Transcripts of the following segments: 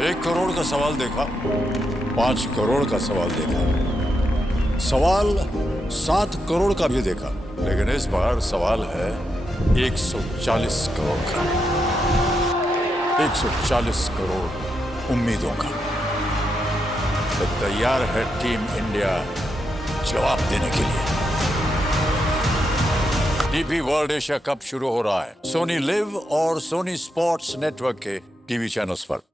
1 करोड़ का सवाल देखा, 5 करोड़ का सवाल देखा, सवाल 7 करोड़ का भी देखा, लेकिन इस बार सवाल है 140 करोड़ का। 140 करोड़ उम्मीदों का। तो तैयार है टीम इंडिया जवाब देने के लिए। डीपी वर्ल्ड एशिया कप शुरू हो रहा है सोनी लिव और सोनी स्पोर्ट्स नेटवर्क के टीवी चैनल्स पर।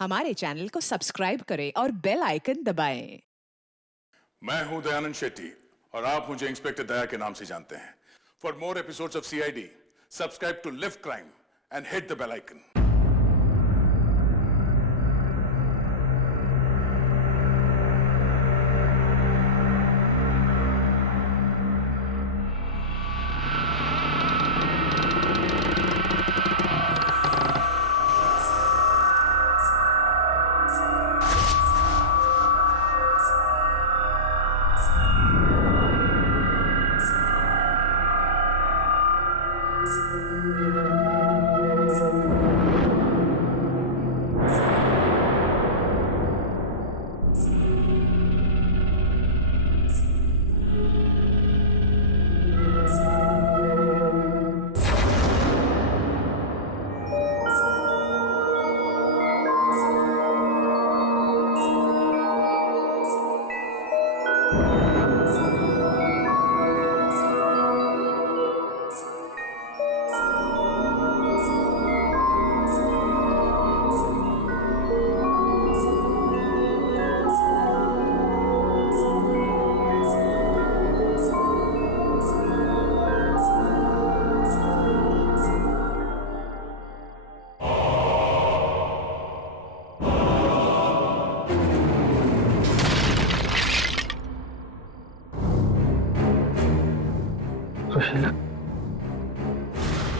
हमारे चैनल को सब्सक्राइब करें और बेल आइकन दबाएं। मैं हूं दयानंद शेट्टी और आप मुझे इंस्पेक्टर दया के नाम से जानते हैं। For more episodes of CID, subscribe to live crime and hit the bell icon.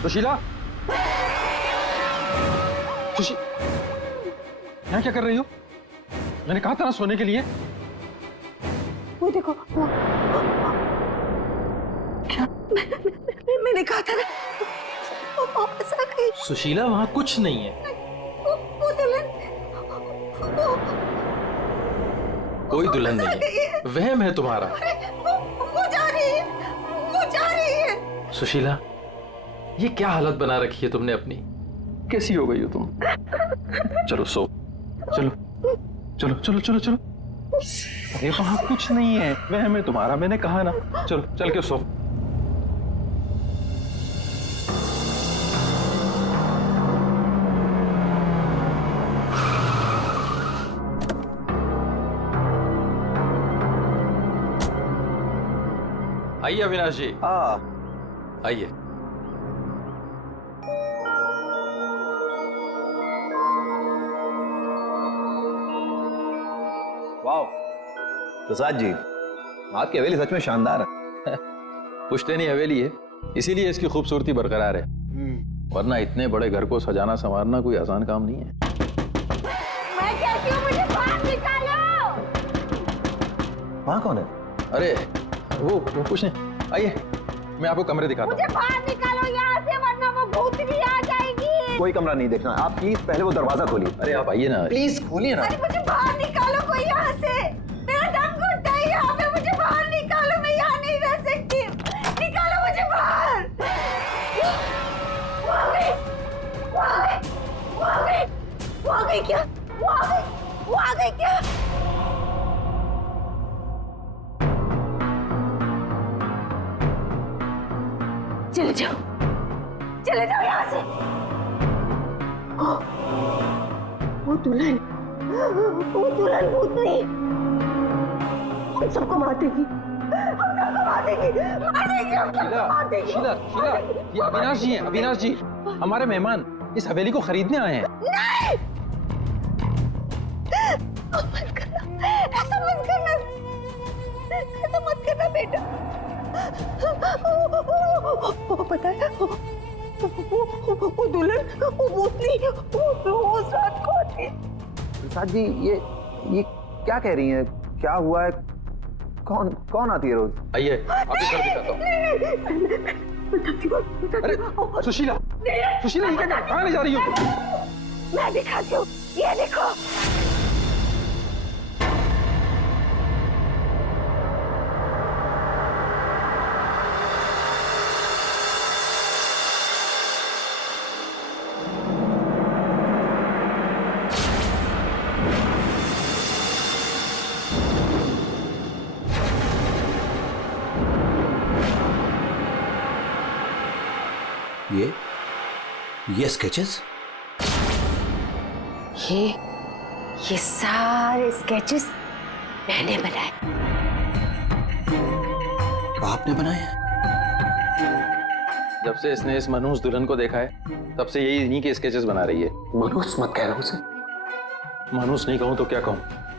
Sushila, यहाँ क्या कर रही हो? मैंने कहा था ना सोने के लिए। वो देखो, वो क्या मैंने कहा था ना, वो वापस आ गई। सुशीला, वहाँ कुछ नहीं है। वो दुल्हन, कोई दुल्हन नहीं है, वहम है तुम्हारा। वो जा रही है, वो जा रही है। सुशीला, ये क्या हालत बना रखी है तुमने अपनी? कैसी हो गई हो तुम? चलो सो, चलो चलो चलो चलो चलो। अरे वहां कुछ नहीं है, वहम है तुम्हारा, मैंने कहा ना। चलो चल के सो। आइए अविनाश जी। आइए। वाह प्रसाद जी, आपकी हवेली सच में शानदार है। पुश्तैनी हवेली है, इसीलिए इसकी खूबसूरती बरकरार है, वरना इतने बड़े घर को सजाना संवारना कोई आसान काम नहीं है। मैं कहती हूँ मुझे बाहर निकालो। वहाँ कौन है? अरे वो कुछ नहीं, आइए मैं आपको कमरे दिखाता हूँ। मुझे बाहर निकालो यहाँ से, वरना वो भूत भी आ जाएगी। कोई कमरा नहीं देखना, आप प्लीज पहले वो दरवाजा खोलिए। अरे आप आइए ना, प्लीज खोलिए ना। अरे मुझे बाहर निकालो कोई यहाँ से, मेरा दम घुटता है यहाँ पे। मुझे बाहर निकालो, मैं यहाँ नहीं रह सकती। निकालो मुझे बाहर। वो आ गई, वो आ गई, वो आ गई, वो आ गई क्या? वो आ गई, वो आ गई क्या? चले जाओ, चले जाओ यहाँ से। वो दुल्हन भूतनी हम सबको मार देगी, हम सबको मार देगी, मार देगी, हम सबको मार देगी। शीला, शीला, ये अविनाश जी हैं, अविनाश जी, हमारे मेहमान इस हवेली को खरीदने आए हैं। नहीं, मत करना, ऐसा मत करना, ऐसा मत करना बेटा। वो पता है, वो दुल्हन, वो भूतनी, वो रोज रात को आती है। प्रसाद जी, ये क्या कह रही हैं? क्या हुआ है? कौन आती है रोज? आइए आपको घर दिखाता हूँ। अरे सुशीला, सुशीला, ये क्या, कहाँ ले जा रही हो? मैं दिखाती हूँ, ये देखो। ये स्केचेस? ये सारे स्केचेस मैंने बनाए। आपने बनाए हैं? जब से इसने इस मनहूस दुल्हन को देखा है तब से यही इन्हीं के स्केचेस बना रही है। मनहूस मत कह रहा हूं उसे। मनहूस नहीं कहूं तो क्या कहूं,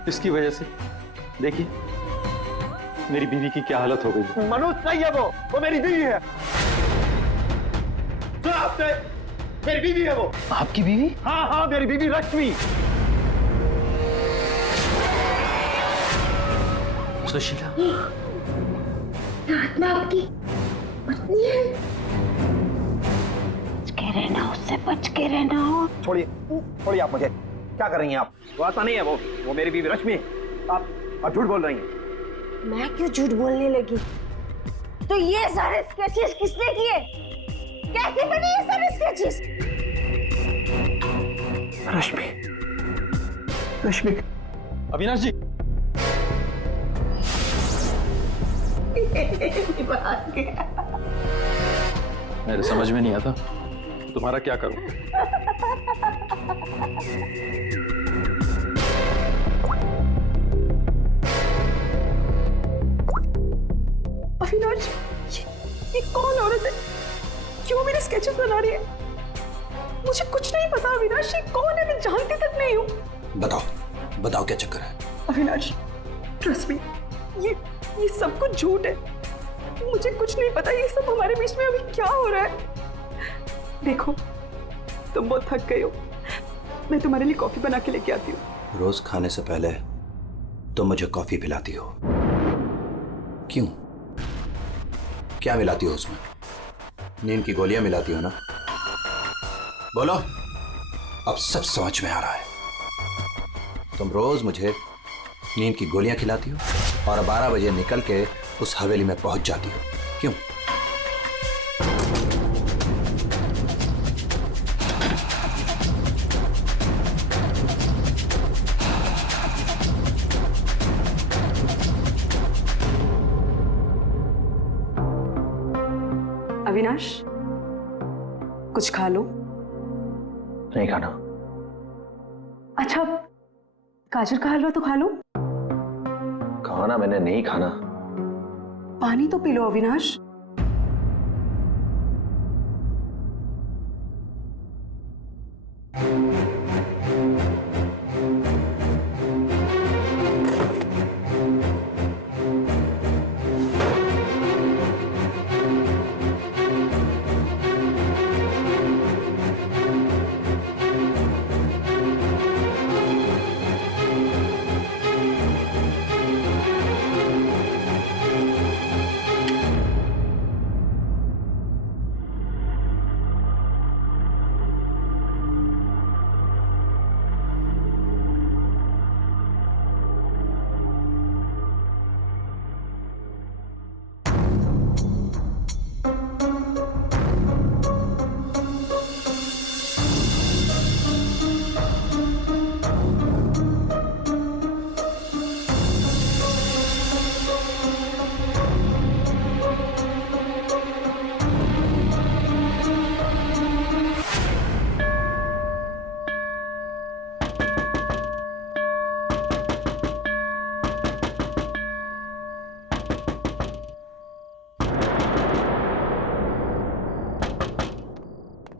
इसकी वजह से देखिए मेरी बीवी की क्या हालत हो गई। मनोज नहीं है वो मेरी बीवी है। सुना आपने? मेरी बीवी है वो। आपकी बीवी? हाँ, मेरी बीवी रश्मि। सुशीला, आत्मा आपकी पत्नी है। बच के रहना, उससे बच के रहना। छोड़िए आप मुझे। क्या कर रही हैं आप? वो आत्मा नहीं है वो मेरी बीवी रश्मि। आप झूठ बोल रही हैं। मैं क्यों झूठ बोलने लगी? तो ये सारे स्केचेस किसने किए? कैसे बने ये सारे स्केचेस? रश्मि। अविनाश जी। मेरे समझ में नहीं आता तुम्हारा क्या करूं। अविनाश, ये कौन औरत है? क्यों मेरे स्केचेस बना रही है? मुझे कुछ नहीं पता अविनाश, ये कौन है? मैं जानती तक नहीं हूँ। बताओ क्या चक्कर है? अविनाश, ट्रस्ट मी, ये सब कुछ झूठ है। मुझे कुछ नहीं पता ये सब हमारे बीच में अभी क्या हो रहा है। देखो, तुम बहुत थक गए हो, मैं तुम्हारे लिए कॉफी बना के लेके आती हूँ। रोज खाने से पहले तुम मुझे कॉफी पिलाती हो, क्यों? क्या मिलाती हो उसमें? नींद की गोलियां मिलाती हो ना? बोलो, अब सब समझ में आ रहा है। तुम रोज मुझे नींद की गोलियां खिलाती हो और 12 बजे निकल के उस हवेली में पहुंच जाती हो, क्यों? अविनाश, कुछ खा लो। नहीं खाना। अच्छा, गाजर का हलवा तो खा लो। खाना मैंने नहीं खाना। पानी तो पी लो अविनाश।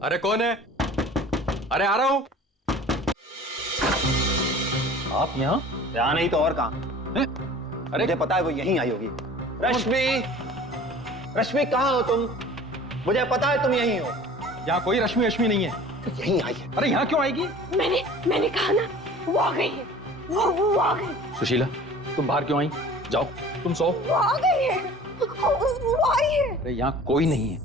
अरे कौन है? अरे आ रहा हूं। आप यहाँ? यहाँ नहीं तो और कहाँ? अरे मुझे पता है वो यहीं आई होगी। रश्मि कहाँ हो तुम? मुझे पता है तुम यहीं हो। यहाँ कोई रश्मि नहीं है। तो यहीं आई है। अरे यहाँ क्यों आएगी? मैंने कहा ना, वो आ गई है। वो आ गई। सुशीला, तुम बाहर क्यों आई? जाओ, तुम सो। वो आ गई है। वो आई है। अरे यहाँ कोई नहीं है।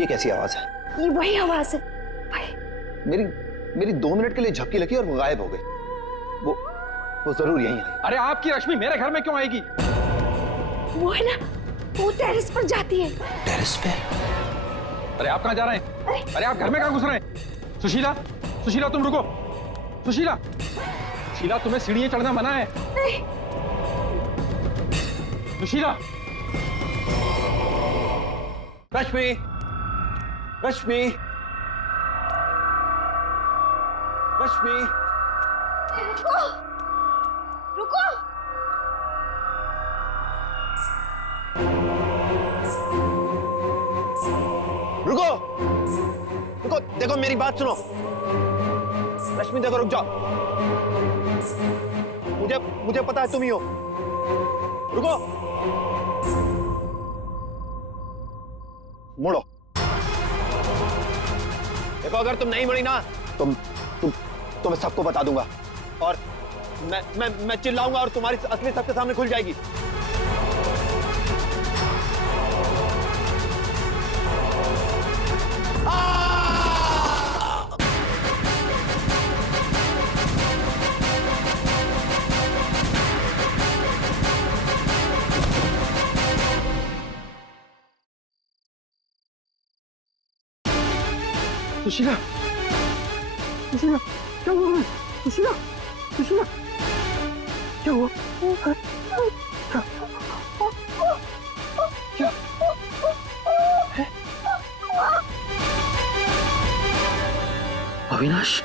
ये कैसी आवाज है? ये वही आवाज है, मेरी 2 मिनट के लिए झपकी लगी और वो गायब हो गई। वो जरूर यहीं है। अरे आपकी रश्मि मेरे घर में क्यों आएगी? वो है ना, वो टेरेस पर जाती है। टेरेस पे? अरे आप कहाँ जा रहे हैं? अरे आप घर में कहाँ घुस रहे हैं? सुशीला, सुशीला तुम रुको। सुशीला, सुशीला तुम्हें सीढ़ियां चढ़ना मना है। नहीं। सुशीला, रश्मि, रश्मि, रश्मि, रुको, रुको। रुको, रुको, देखो मेरी बात सुनो। रश्मि देखो, रुक जाओ। मुझे पता है तुम ही हो। रुको, मुड़ो। देखो अगर तुम नहीं मुड़ी ना तो मैं सबको बता दूंगा और मैं चिल्लाऊंगा और तुम्हारी असली सबके सामने खुल जाएगी। सुशीला, सुशीला, क्या हुआ? सुशीला, सुशीला, क्या हुआ? क्या? अविनाश,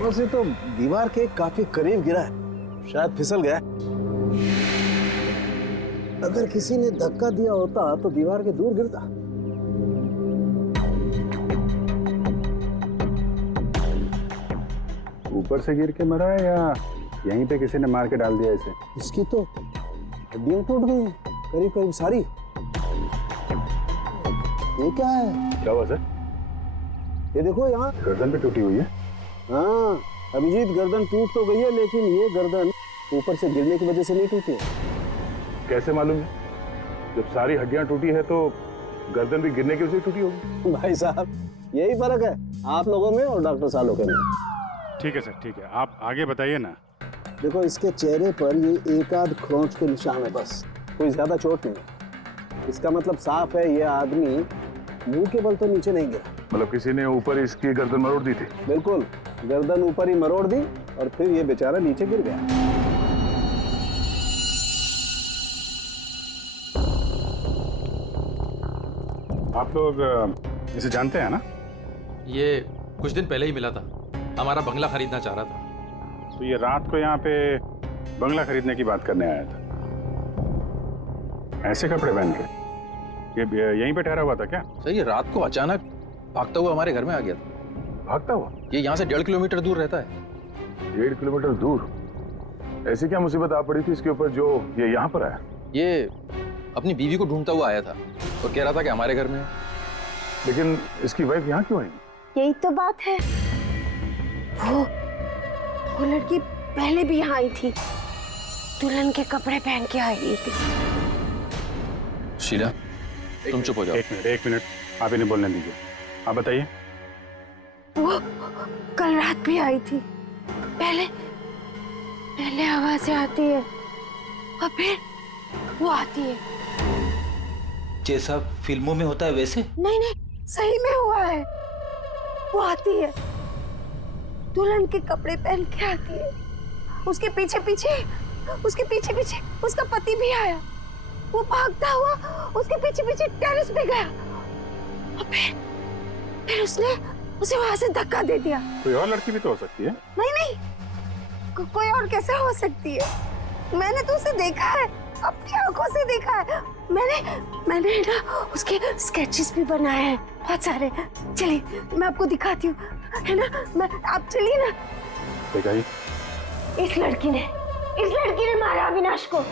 वैसे तो दीवार के काफी करीब गिरा है, शायद फिसल गया। अगर किसी ने धक्का दिया होता तो दीवार के दूर गिरता। ऊपर से गिर के मरा है या यहीं पे किसी ने मार के डाल दिया इसे? इसकी तो हड्डियां टूट गई हैं, करीब करीब सारी। ये क्या है? क्या हुआ सर? ये देखो यहाँ गर्दन पे टूटी हुई है। हाँ अभिजीत, गर्दन टूट तो गई है लेकिन ये गर्दन ऊपर से गिरने की वजह से नहीं टूटी है। कैसे मालूम है? जब सारी हड्डियां टूटी है तो गर्दन भी गिरने की वजह से टूटी होगी। भाई साहब यही फर्क है आप लोगों में और डॉक्टर सालों के में। ठीक है सर, ठीक है, आप आगे बताइए ना। देखो इसके चेहरे पर ये एक आध खरोंच के निशान है, बस कोई ज्यादा चोट नहीं। इसका मतलब साफ है ये आदमी मुंह के बल तो नीचे नहीं गिरा। मतलब किसी ने ऊपर इसकी गर्दन मरोड़ दी थी? बिल्कुल, गर्दन ऊपर ही मरोड़ दी और फिर ये बेचारा नीचे गिर गया। आप लोग इसे जानते हैं ना? ये कुछ दिन पहले ही मिला था, हमारा बंगला खरीदना चाह रहा था। तो ये रात को यहाँ पे बंगला खरीदने की बात करने आया था। ऐसे कपड़े पहन के ये यहीं पे ठहरा हुआ था क्या? सर ये रात को अचानक भागता हुआ हमारे घर में आ गया था। भागता हुआ? ये यहाँ से 1.5 किलोमीटर दूर रहता है। 1.5 किलोमीटर दूर? ऐसी क्या मुसीबत आ पड़ी थी इसके ऊपर जो ये यहाँ पर आया? ये अपनी बीवी को ढूंढता हुआ आया था और कह रहा था कि हमारे घर में है। लेकिन इसकी वाइफ यहाँ क्यों आई? यही तो बात है, वो लड़की पहले भी यहाँ आई थी, दुल्हन के कपड़े पहन के आई थी। शीला तुम चुप हो जाओ। एक मिनट, आप इन्हें बोलने दीजिए। आप बताइए। वो कल रात भी आई थी, पहले आवाजें आती है और फिर वो आती है। जैसा फिल्मों में होता है वैसे? नहीं, सही में हुआ है। वो आती है, दुल्हन के कपड़े पहन के आती है, उसके पीछे पीछे उसका पति भी आया। वो भागता हुआ उसके पीछे पीछे टेरेस पे गया और फिर उसने उसे वहां से धक्का दे दिया। कोई और लड़की भी तो हो सकती है। नहीं, कोई और कैसे हो सकती है? मैंने तो उसे देखा है, अपनी आंखों से देखा है। मैंने ना उसके स्केचेस भी बनाए हैं बहुत सारे। चलिए मैं आपको दिखाती हूँ, है ना? आप चलिए ना। दिखाइए। इस लड़की ने मारा अविनाश को।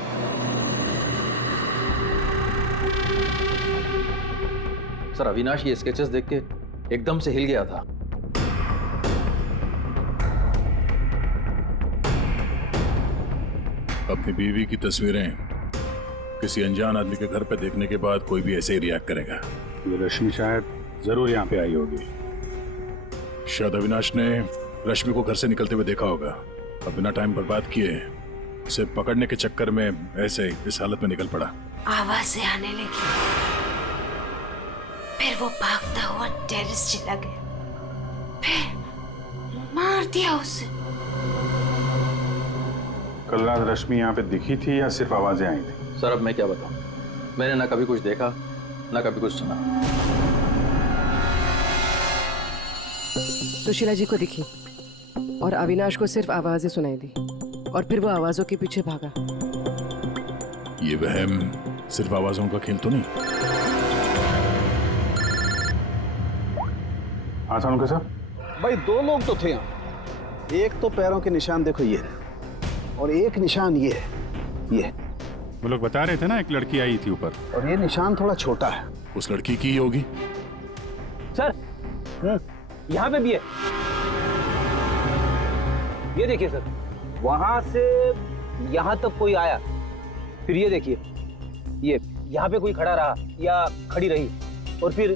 सर अविनाश ये स्केचेस देख के एकदम से हिल गया था। अपनी बीवी की तस्वीरें किसी अनजान आदमी के घर पे देखने के बाद कोई भी ऐसे ही रिएक्ट करेगा। ये रश्मि शायद जरूर यहाँ पे आई होगी। शायद अविनाश ने रश्मि को घर से निकलते हुए देखा होगा और बिना टाइम बर्बाद किए उसे पकड़ने के चक्कर में ऐसे इस हालत में निकल पड़ा। आवाजें आने लगी, फिर वो भागता हुआ टेरेस चला गया, फिर मार दिया उसे। कल रात रश्मि यहाँ पे दिखी थी या सिर्फ आवाजें आई थी? सर अब मैं क्या बताऊं, मैंने ना कभी कुछ देखा ना कभी कुछ सुना। सुशीला जी को दिखी और अविनाश को सिर्फ आवाजें सुनाई दी और फिर वो आवाजों के पीछे भागा। ये वहम सिर्फ आवाजों का खेल तो नहीं। हाँ सानुका साहब। भाई 2 लोग तो थे यहाँ। एक तो पैरों के निशान देखो ये है, और एक निशान ये है, ये। वो लोग बता रहे थे ना एक लड़की आई थी ऊपर, और ये निशान थोड़ा छोटा है। उस लड़की की ही होगी। सर यहाँ पे भी है, ये देखिए सर, वहां से यहाँ तक कोई आया, फिर ये देखिए, ये यहाँ पे कोई खड़ा रहा या खड़ी रही और फिर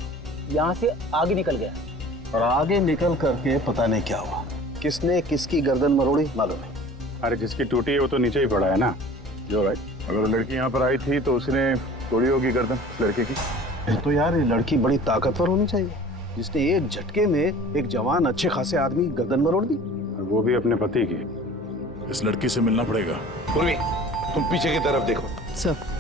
यहाँ से आगे निकल गया। और आगे निकल करके पता नहीं क्या हुआ, किसने किसकी गर्दन मरोड़ी मालूम नहीं। अरे जिसकी टूटी है वो तो नीचे ही पड़ा है ना। जो राइट, अगर वो लड़की यहाँ पर आई थी तो उसने तोड़ी होगी गर्दन लड़के की। तो यार ये लड़की बड़ी ताकतवर होनी चाहिए, जिसने एक झटके में एक जवान अच्छे खासे आदमी गर्दन मरोड़ दी, और वो भी अपने पति की। इस लड़की से मिलना पड़ेगा। पूर्वी, तुम पीछे की तरफ देखो। सर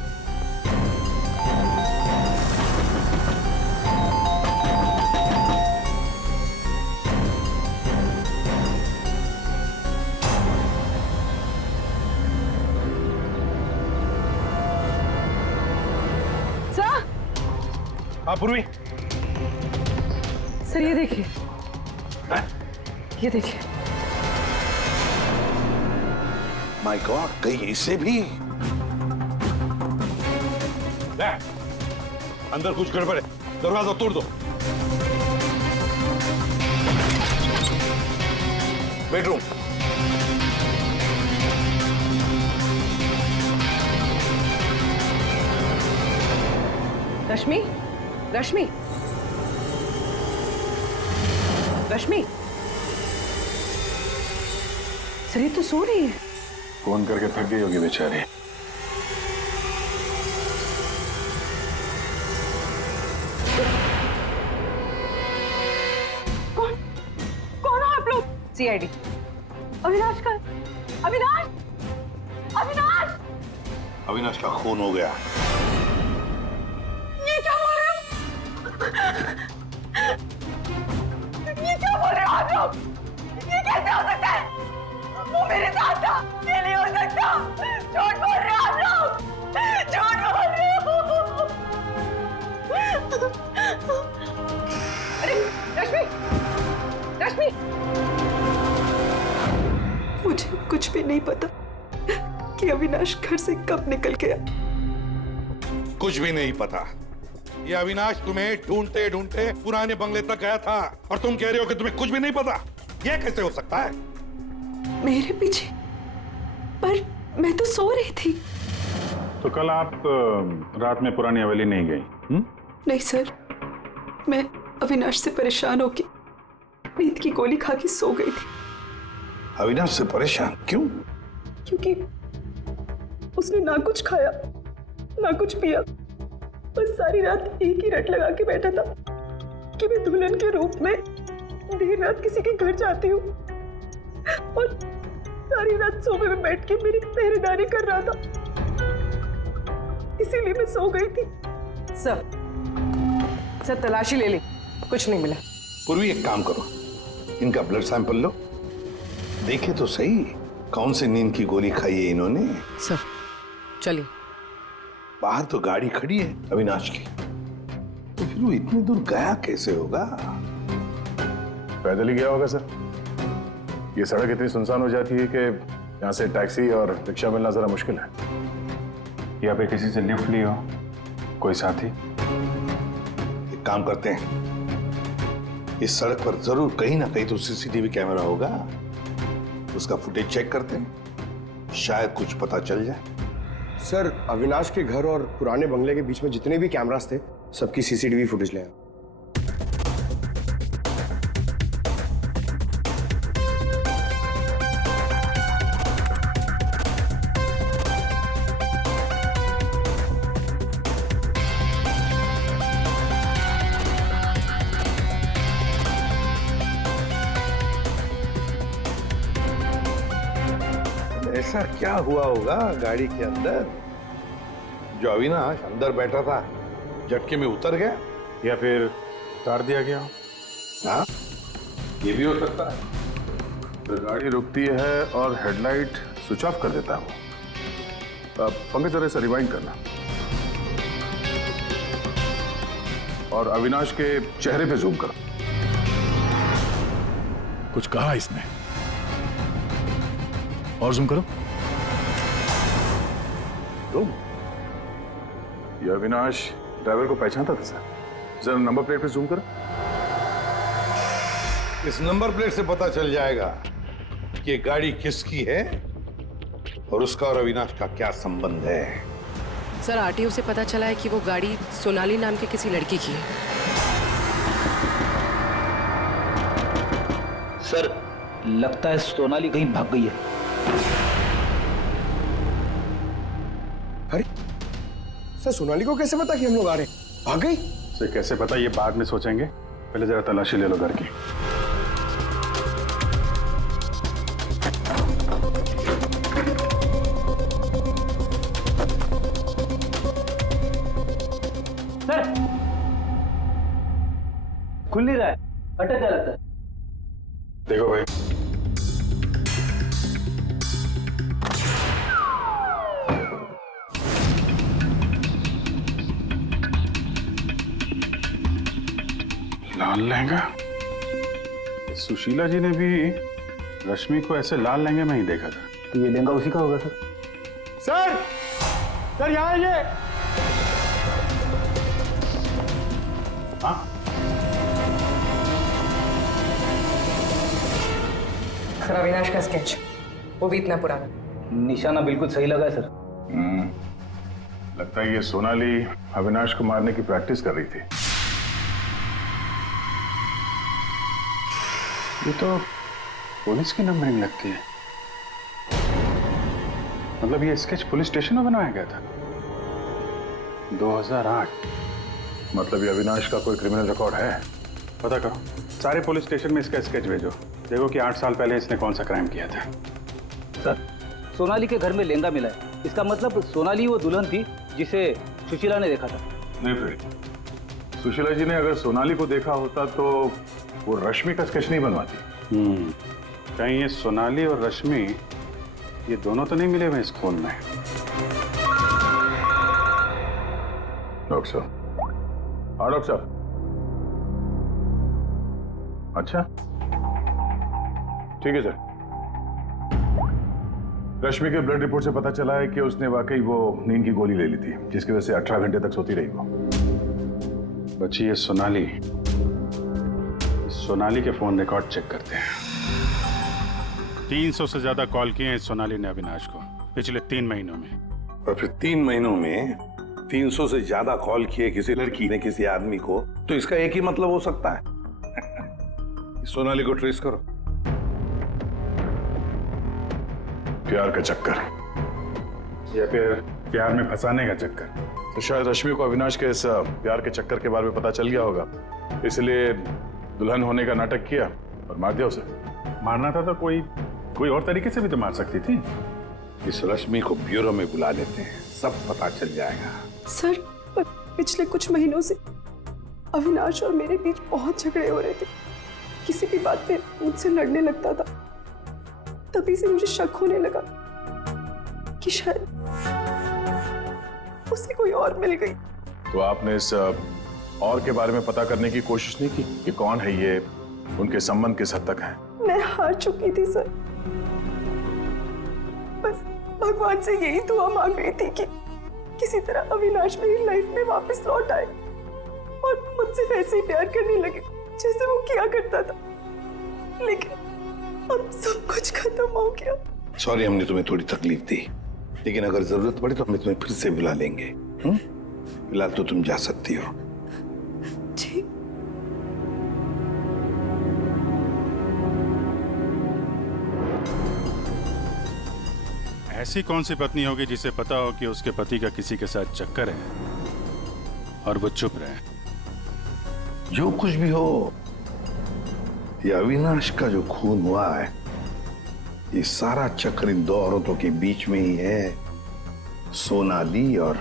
हाँ पूर्वी। सर ये देखिए, ये देखिए। माय गॉड, कहीं इसे भी। अंदर कुछ गड़बड़ है, दरवाजा तोड़ दो। बेडरूम। रश्मि, रश्मि, रश्मि, सर ये तो सो रही है। फोन करके थक गई होगी बेचारी। कौन कौन हो आप लोग? सीआईडी। अविनाश का, अविनाश, अविनाश, अविनाश का खून हो गया। ये क्या बोल रहे हो? ये क्या बोल रहे हो आप लोग? ये कैसे हो सकता है? वो मेरे साथ था, ये नहीं हो सकता। झूठ बोल रहे हो आप लोग, झूठ बोल रहे हो। अरे रश्मि, रश्मि, मुझे कुछ भी नहीं पता कि अविनाश घर से कब निकल गया। कुछ भी नहीं पता। ये अविनाश तुम्हें ढूंढते ढूंढते पुराने बंगले तक गया था और तुम कह रहे हो कि तुम्हें कुछ भी नहीं पता। ये कैसे हो सकता है? मेरे पीछे? पर मैं तो सो रही थी। तो कल आप रात में पुरानी हवेली नहीं गई? नहीं सर, मैं अविनाश से परेशान होके नींद की गोली खा के सो गई थी। अविनाश से परेशान क्यों? क्योंकि उसने ना कुछ खाया ना कुछ पिया, बस सारी रात एक ही रट लगा के बैठा था कि मैं दुल्हन के रूप में देर रात किसी के घर जाती हूँ, और सारी रात सोफे में बैठ के मेरी पहरेदारी कर रहा था, इसीलिए मैं सो गई थी। सर तलाशी ले ली, कुछ नहीं मिला। पूर्वी एक काम करो, इनका ब्लड सैंपल लो, देखे तो सही कौन सी नींद की गोली खाई है इन्होंने। सर चलिए। बाहर तो गाड़ी खड़ी है अविनाश की, तो फिर वो इतनी दूर गया कैसे होगा? पैदल ही गया होगा सर। ये सड़क इतनी सुनसान हो जाती है कि यहाँ से टैक्सी और रिक्शा मिलना जरा मुश्किल है। या फिर किसी से लिफ्ट ली हो, कोई साथी। एक काम करते हैं, इस सड़क पर जरूर कहीं ना कहीं तो सीसीटीवी कैमरा होगा, उसका फुटेज चेक करते हैं शायद कुछ पता चल जाए। सर, अविनाश के घर और पुराने बंगले के बीच में जितने भी कैमरास थे सबकी सीसीटीवी फुटेज ले आए। ऐसा क्या हुआ होगा गाड़ी के अंदर जो अविनाश अंदर बैठा था झटके में उतर गया, या फिर उतार दिया गया। हाँ, ये भी हो सकता है। तो गाड़ी रुकती है और हेडलाइट स्विच ऑफ कर देता है वो। पंकज जरा इसे रिवाइंड करना और अविनाश के चेहरे पे जूम करो। कुछ कहा इसने? और जूम करो। ये अविनाश ड्राइवर को पहचानता था सर। जरा नंबर प्लेट पे जूम करो। इस नंबर प्लेट से पता चल जाएगा कि ये गाड़ी किसकी है और उसका और अविनाश का क्या संबंध है। सर, आरटीओ से पता चला है कि वो गाड़ी सोनाली नाम के किसी लड़की की है। सर, लगता है सोनाली कहीं भाग गई है। अरे सर, सोनाली को कैसे पता कि हम लोग आ रहे हैं? भाग गई? सर कैसे पता, ये बाद में सोचेंगे। पहले जरा तलाशी ले लो घर की। सर, खुल नहीं रहा है, अटक गया लगता है। देखो भाई, लाल लहंगा। सुशीला जी ने भी रश्मि को ऐसे लाल लहंगे में ही देखा था। तो ये लहंगा उसी का होगा सर। सर, सर यहाँ आइए। हाँ, सर, अविनाश का स्केच, वो भी इतना पुराना। निशाना बिल्कुल सही लगा है सर। लगता है ये सोनाली अविनाश को मारने की प्रैक्टिस कर रही थी। ये तो पुलिस की नंबरिंग लगती है। मतलब ये स्केच पुलिस स्टेशन में बनवाया गया था 2008। मतलब ये अविनाश का कोई क्रिमिनल रिकॉर्ड है। पता करो, सारे पुलिस स्टेशन में इसका स्केच भेजो। देखो कि 8 साल पहले इसने कौन सा क्राइम किया था। सर, सोनाली के घर में लहंगा मिला है। इसका मतलब सोनाली वो दुल्हन थी जिसे सुशीला ने देखा था। नहीं फिर सुशीला जी ने अगर सोनाली को देखा होता तो वो रश्मि का स्केच नहीं बनवाती। कहीं ये सोनाली और रश्मि ये दोनों तो नहीं मिले हुए इस खून में। डॉक्टर साहब। हाँ डॉक्टर साहब। अच्छा ठीक है सर। रश्मि के ब्लड रिपोर्ट से पता चला है कि उसने वाकई वो नींद की गोली ले ली थी, जिसकी वजह से 18 घंटे तक सोती रही वो। बची ये सोनाली। सोनाली के फोन रिकॉर्ड चेक करते हैं। 300 से ज्यादा कॉल किए हैं सोनाली ने अविनाश को पिछले 3 महीनों में। और फिर 3 महीनों में 300 से ज्यादा कॉल किए किसी लड़की ने किसी आदमी को, तो इसका एक ही मतलब हो सकता है। सोनाली को ट्रेस करो। प्यार का चक्कर या फिर प्यार में फंसाने का चक्कर। तो शायद रश्मि को अविनाश के इस प्यार के चक्कर के बारे में पता चल गया होगा, इसलिए दुल्हन होने का नाटक किया और मार दिया उसे। मारना था तो कोई और तरीके से भी तो मार सकती थी। इस रश्मि को ब्यूरो में बुला लेते हैं, सब पता चल जाएगा। सर, पर पिछले कुछ महीनों से अविनाश और मेरे बीच बहुत झगड़े हो रहे थे। किसी भी बात पे मुझसे लड़ने लगता था। तभी से मुझे शक होने लगा कि शायद उसे कोई और मिल गई। तो आपने इस और के बारे में पता करने की कोशिश नहीं की कि कौन है ये, उनके संबंध किस हद तक है? मैं हार चुकी थी सर। बस भगवान से यही दुआ मांग रही थी कि किसी तरह अविनाश मेरी लाइफ में वापस लौट आए और मुझसे वैसे ही प्यार करने लगे जैसे वो किया करता था। लेकिन अब सब कुछ खत्म हो गया। सॉरी हमने तुम्हें थोड़ी तकलीफ दी, लेकिन अगर जरूरत पड़े तो हम तुम्हें फिर से बुला लेंगे। फिलहाल तो तुम जा सकती हो। जी। ऐसी कौन सी पत्नी होगी जिसे पता हो कि उसके पति का किसी के साथ चक्कर है और वो चुप रहे? जो कुछ भी हो, ये अविनाश का जो खून हुआ है, ये सारा चक्कर इन दो औरतों के बीच में ही है, सोनाली और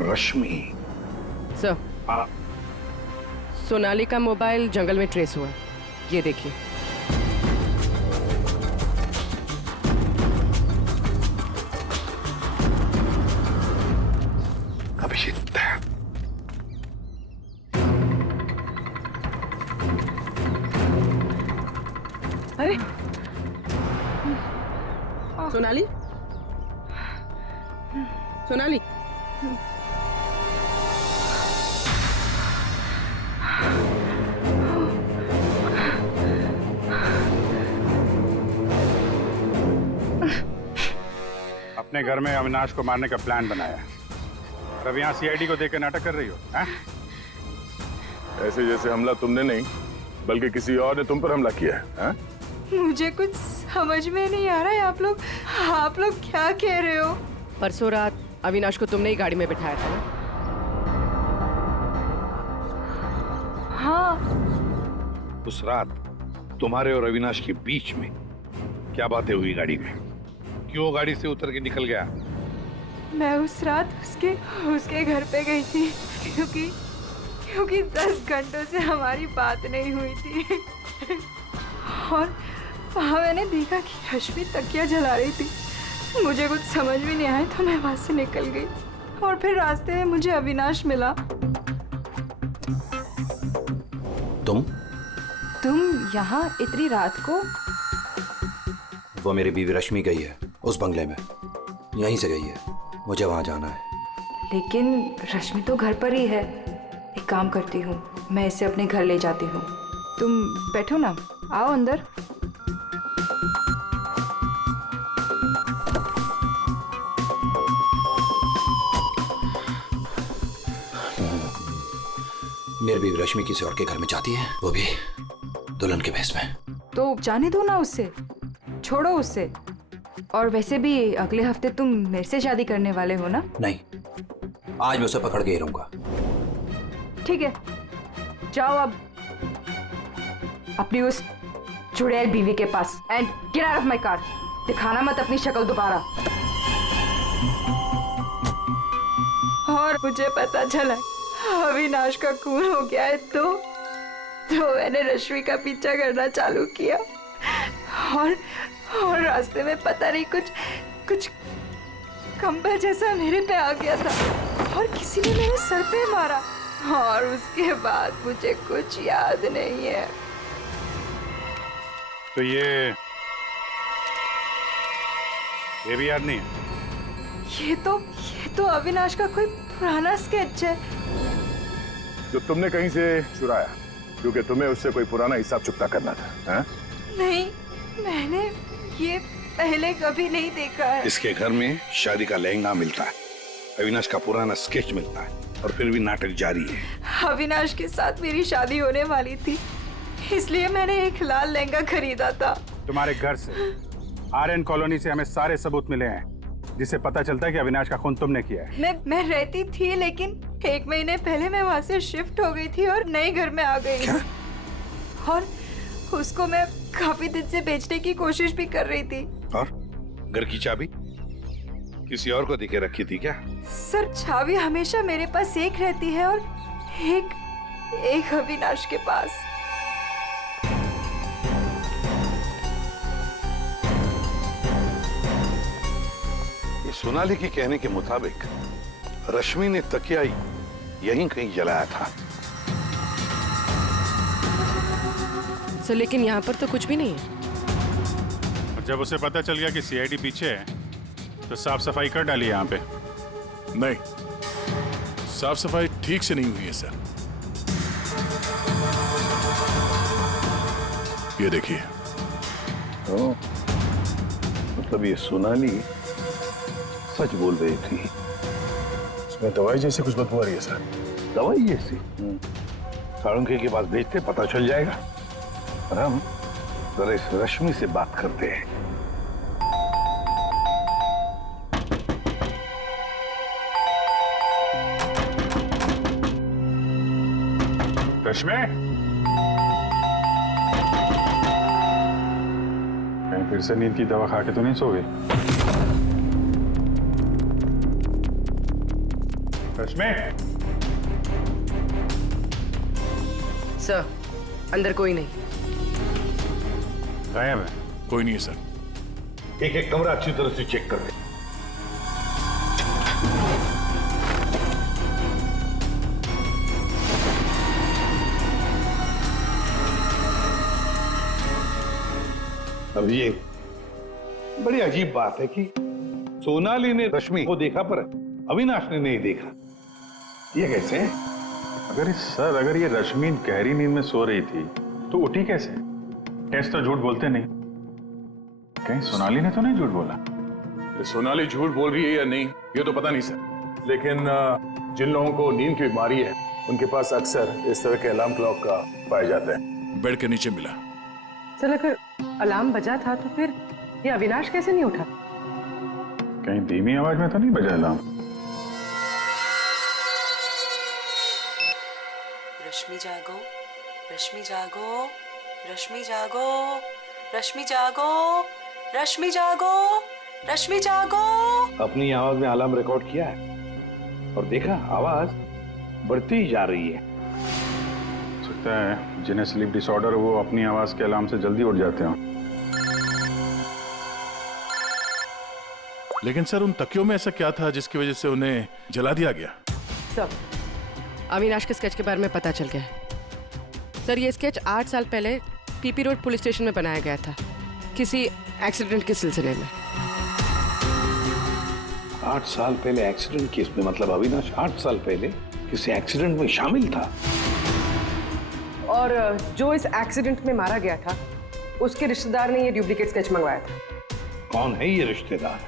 रश्मि। सर, सोनाली का मोबाइल जंगल में ट्रेस हुआ, ये देखिए। अभिजीत, अरे सोनाली, सोनाली, अपने घर में अविनाश को मारने का प्लान बनाया और अब यहाँ सीआईडी को देकर नाटक कर रही हो? ऐसे जैसे हमला तुमने नहीं बल्कि किसी और ने तुम पर हमला किया है? मुझे कुछ समझ में नहीं आ रहा है। आप लोग क्या कह रहे हो? परसों रात अविनाश को तुमने ही गाड़ी में बिठाया था ना? हाँ। उस रात तुम्हारे और अविनाश के बीच में क्या बातें हुई गाड़ी में? क्यों गाड़ी से उतर के निकल गया? मैं उस रात उसके घर पे गई थी क्योंकि 10 घंटों से हमारी बात नहीं हुई थी और वहाँ मैंने देखा कि रश्मि तकिया जला रही थी। मुझे कुछ समझ में नहीं आया तो मैं वहाँ से निकल गई और फिर रास्ते में मुझे अविनाश मिला। तुम यहाँ इतनी रात को? वो मेरी बीवी रश्मि गई है उस बंगले में, यहीं से गई है। मुझे वहां जाना है। लेकिन रश्मि तो घर पर ही है। एक काम करती हूँ, मैं इसे अपने घर ले जाती हूँ। तुम बैठो ना, आओ अंदर। मेरी बीवी रश्मि किसी और के घर में जाती है, वो भी दुल्हन के भेष में। तो जाने दो ना उससे, छोड़ो उससे। और वैसे भी अगले हफ्ते तुम मेरे से शादी करने वाले हो ना? नहीं, आज मैं उसे पकड़ के ही रहूंगा। ठीक है, जाओ अब अपनी उस चुड़ैल बीवी के पास and get out of my car. दिखाना मत अपनी शक्ल दोबारा। और मुझे पता चला अविनाश का खून हो गया है तो मैंने रश्मि का पीछा करना चालू किया और रास्ते में पता नहीं कुछ कंबल जैसा मेरे पे आ गया था और किसी ने मेरे सर पे मारा और उसके बाद मुझे कुछ याद नहीं है। तो ये भी याद नहीं है? ये तो अविनाश का कोई पुराना स्केच है जो तुमने कहीं से चुराया, क्योंकि तुम्हें उससे कोई पुराना हिसाब चुकता करना था। है? नहीं, मैंने ये पहले कभी नहीं देखा है। इसके घर में शादी का लहंगा मिलता है, अविनाश का पुराना स्केच मिलता है और फिर भी नाटक जारी है। अविनाश के साथ मेरी शादी होने वाली थी, इसलिए मैंने एक लाल लहंगा खरीदा था। तुम्हारे घर से, आर्यन कॉलोनी से हमें सारे सबूत मिले हैं जिससे पता चलता है कि अविनाश का खून तुमने किया है। मैं रहती थी, लेकिन 1 महीने पहले मैं वहाँ से शिफ्ट हो गई थी और नए घर में आ गई। और उसको मैं काफी दिन से बेचने की कोशिश भी कर रही थी। और घर की चाबी किसी और को देके रखी थी क्या? सर, चाबी हमेशा मेरे पास एक रहती है और एक अविनाश के पास। ये सोनाली के कहने के मुताबिक रश्मि ने तकिया यहीं कहीं जलाया था। सर, लेकिन यहाँ पर तो कुछ भी नहीं है। और जब उसे पता चल गया कि सीआईडी पीछे है तो साफ सफाई कर डाली यहाँ पे। नहीं, साफ सफाई ठीक से नहीं हुई है सर। ये देखिए। मतलब ये सोनाली सच बोल रही थी। इसमें दवाई जैसी कुछ बदबू आ रही है सर। दवाई जैसी? साळुंखे के पास भेजते, पता चल जाएगा। और हम जरा इस रश्मि से बात करते हैं। रश्मि, कहीं फिर से नींद की दवा खा के तो नहीं सो गई? रश्मि, सर अंदर कोई नहीं। गायब है? कोई नहीं है सर। एक एक कमरा अच्छी तरह से चेक कर ले। अब ये बड़ी अजीब बात है कि सोनाली ने रश्मि को देखा पर अविनाश ने नहीं देखा। ये कैसे? अगर ये रश्मि गहरी नींद में सो रही थी तो उठी कैसे? टेस्ट तो झूठ बोलते नहीं। कहीं सोनाली ने तो नहीं झूठ बोला? सोनाली झूठ बोल रही है या नहीं ये तो पता नहीं सर, लेकिन जिन लोगों को नींद की बीमारी है उनके पास अक्सर इस तरह के अलार्म क्लॉक का पाया जाता है। बेड के नीचे मिला। सर अगर अलार्म बजा था तो फिर ये अविनाश कैसे नहीं उठा? कहीं धीमी आवाज में तो नहीं बजा अलार्म? रश्मि जागो, रश्मि जागो, रश्मि जागो, रश्मि जागो, रश्मि जागो, रश्मि जागो। अपनी आवाज में अलार्म रिकॉर्ड किया है और देखा आवाज बढ़ती ही जा रही है। सकता है जिन्हें स्लीप डिसऑर्डर वो अपनी आवाज के अलार्म से जल्दी उठ जाते हो। लेकिन सर उन तकियों में ऐसा क्या था जिसकी वजह से उन्हें जला दिया गया? सर अविनाश के स्केच के बारे में पता चल गया है। सर ये स्केच 8 साल पहले पीपी रोड पुलिस स्टेशन में बनाया गया था किसी एक्सीडेंट के सिलसिले में। 8 साल पहले एक्सीडेंट केस में? मतलब अविनाश 8 साल पहले किसी एक्सीडेंट में शामिल था? और जो इस एक्सीडेंट में मारा गया था उसके रिश्तेदार ने ये डुप्लीकेट स्केच मंगवाया था। कौन है ये रिश्तेदार?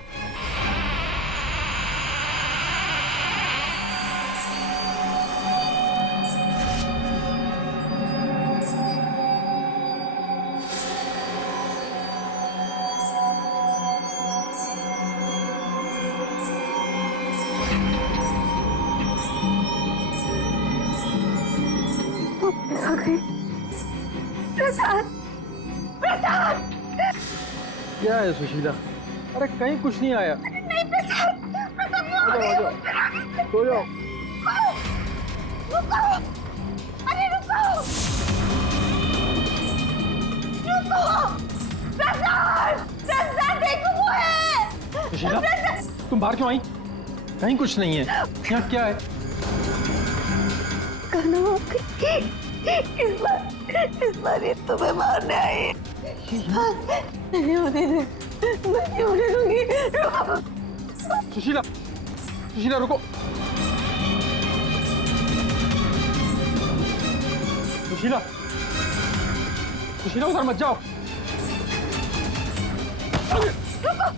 क्या है सुशीला? अरे कहीं कुछ नहीं आया। नहीं प्रसाद, सो जाओ। रुको, अरे रुको, प्रसाद, प्रसाद देखो वो है। सुशीला तुम बाहर क्यों आई? कहीं कुछ नहीं है। यहाँ क्या है? इस बार ये तुम्हें मारने आई। नहीं होने दे, नहीं होने दूंगी। सुशीला, सुशीला रुको। सुशीला, सुशीला उधर मत जाओ। रुको,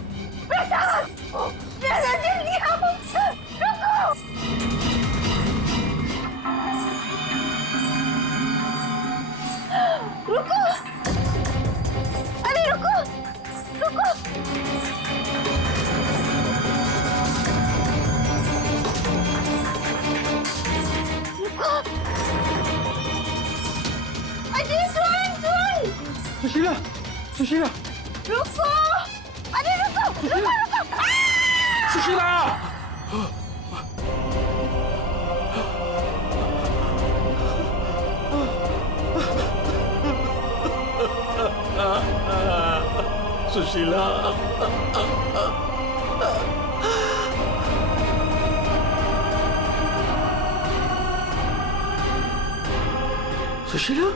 प्रसाद, प्रसाद जल्दी आओ, रुको। रुको, अरे रुको, रुको। रुको, अजय सुन। सुशीला, सुशीला। रुको, अरे रुको, रुको, रुको। सुशीला। सुशीला, सुशीला,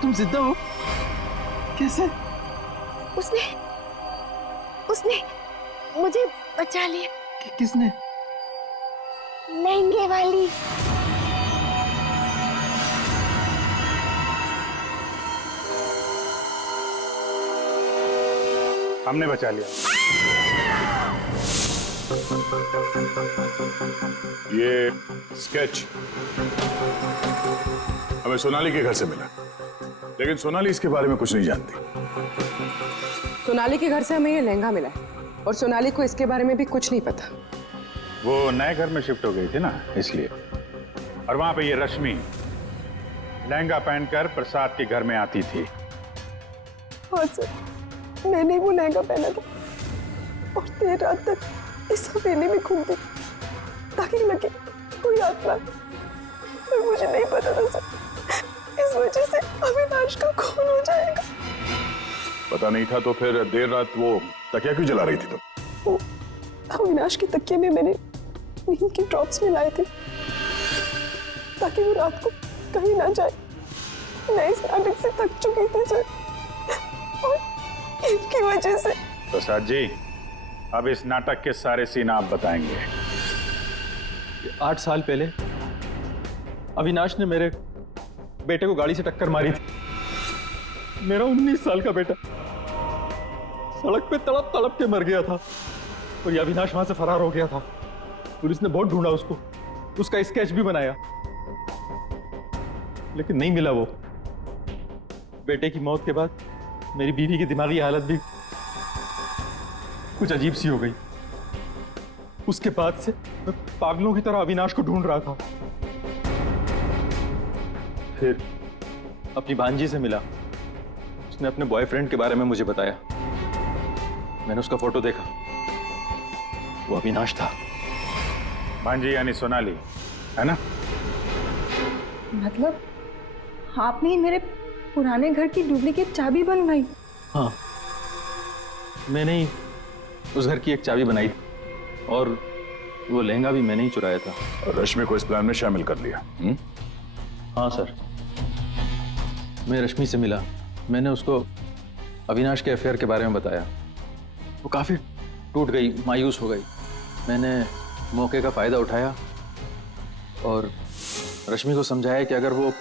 तुम जिंदा हो? कैसे? उसने मुझे बचा लिया। किसने? लहंगे वाली। हमने बचा लिया। ये स्केच हमें सोनाली के घर से मिला, लेकिन सोनाली इसके बारे में कुछ नहीं जानती। सोनाली के घर से हमें ये लहंगा मिला है और सोनाली को इसके बारे में भी कुछ नहीं पता। वो नए घर में शिफ्ट हो गई थी ना, इसलिए। और वहां पे ये रश्मि लहंगा पहनकर प्रसाद के घर में आती थी। हाँ सर, मैंने वो लहंगा पहना था और देर रात तक इस हवेली में घूमती ताकि लगे कोई आत्मा, पर मुझे नहीं पता था सर, इस वजह से अविनाश का खून हो जाएगा। पता नहीं था तो फिर देर रात वो तकिया क्यों जला रही थी तुम? वो अविनाश के तकिए में मैंने नींद की ड्रॉप्स मिलाए थे ताकि वो रात को कहीं ना जाए। मैं इस नाटक से थक चुकी थी सर, और इनकी वजह से। प्रसाद जी, अब इस नाटक के सारे सीन आप बताएंगे। 8 साल पहले अविनाश ने मेरे बेटे को गाड़ी से टक्कर मारी थी। मेरा 19 साल का बेटा सड़क पे तड़प तड़प के मर गया था और ये अविनाश वहां से फरार हो गया था। पुलिस ने बहुत ढूंढा उसको, उसका स्केच भी बनाया, लेकिन नहीं मिला वो। बेटे की मौत के बाद मेरी बीवी की दिमागी हालत भी कुछ अजीब सी हो गई। उसके बाद से मैं पागलों की तरह अविनाश को ढूंढ रहा था। फिर अपनी भांजी से मिला, उसने अपने बॉयफ्रेंड के बारे में मुझे बताया। मैंने उसका फोटो देखा, वो अविनाश था। भांजी यानी सोनाली, है ना? मतलब आपने ही मेरे पुराने घर की डुप्लीकेट चाबी बनवाई? हाँ, मैंने ही उस घर की एक चाबी बनाई थी और वो लहंगा भी मैंने ही चुराया था। और रश्मि को इस प्लान में शामिल कर लिया? हाँ सर, मैं रश्मि से मिला, मैंने उसको अविनाश के अफेयर के बारे में बताया। वो काफ़ी टूट गई, मायूस हो गई। मैंने मौके का फ़ायदा उठाया और रश्मि को समझाया कि अगर वो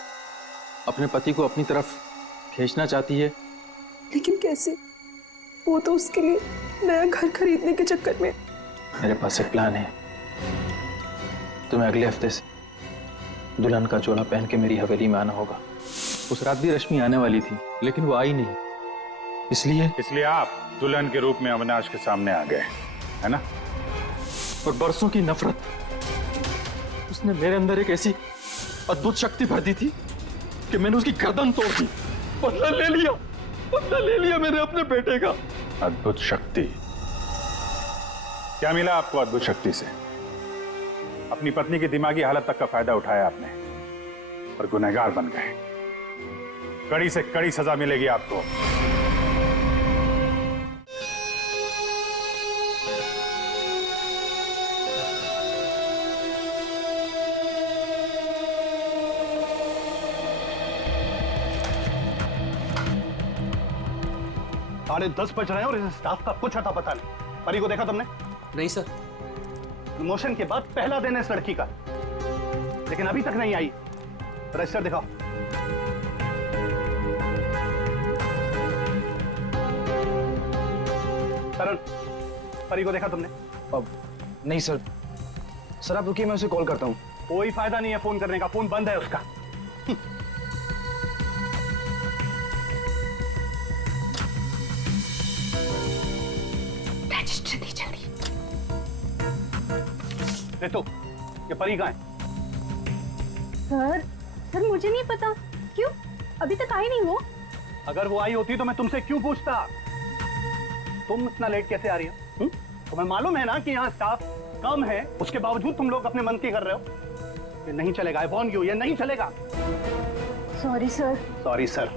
अपने पति को अपनी तरफ खींचना चाहती है। लेकिन कैसे? वो तो उसके लिए नया घर खरीदने के चक्कर में। मेरे पास एक प्लान है। तुम्हें अगले हफ्ते से दुल्हन का जोड़ा पहन के मेरी हवेली में आना होगा। उस रात भी रश्मि आने वाली थी, लेकिन वो आई नहीं। इसलिए आप दुल्हन के रूप में अविनाश के सामने आ गए, है ना? और बरसों की नफरत, उसने मेरे अंदर एक ऐसी अद्भुत शक्ति भर दी थी कि मैंने उसकी गर्दन तोड़ दी। बदला ले लिया मैंने अपने बेटे का। अद्भुत शक्ति? क्या मिला आपको अद्भुत शक्ति से? अपनी पत्नी की दिमागी हालत तक का फायदा उठाया आपने और गुनहगार बन गए। कड़ी से कड़ी सजा मिलेगी आपको। साढ़े 10 बज रहे हैं और इस स्टाफ का कुछ अता पता नहीं। परी को देखा तुमने? नहीं सर। प्रमोशन के बाद पहला दिन है इस लड़की का, लेकिन अभी तक नहीं आई। रजिस्टर दिखाओ। करण, परी को देखा तुमने? अब नहीं सर। सर आप रुकिए, मैं उसे कॉल करता हूँ। कोई फायदा नहीं है फोन करने का, फोन बंद है उसका। रजिस्टर दी जल्दी। तो ये परी कहाँ है? सर मुझे नहीं पता। क्यों? अभी तक आई नहीं वो। अगर वो आई होती तो मैं तुमसे क्यों पूछता? तुम इतना लेट कैसे आ रही हो? तुम्हें मालूम है ना कि यहाँ स्टाफ कम है, उसके बावजूद तुम लोग अपने मन की कर रहे हो। ये नहीं चलेगा। आई वॉर्न यू, ये नहीं चलेगा। Sorry sir. Sorry sir.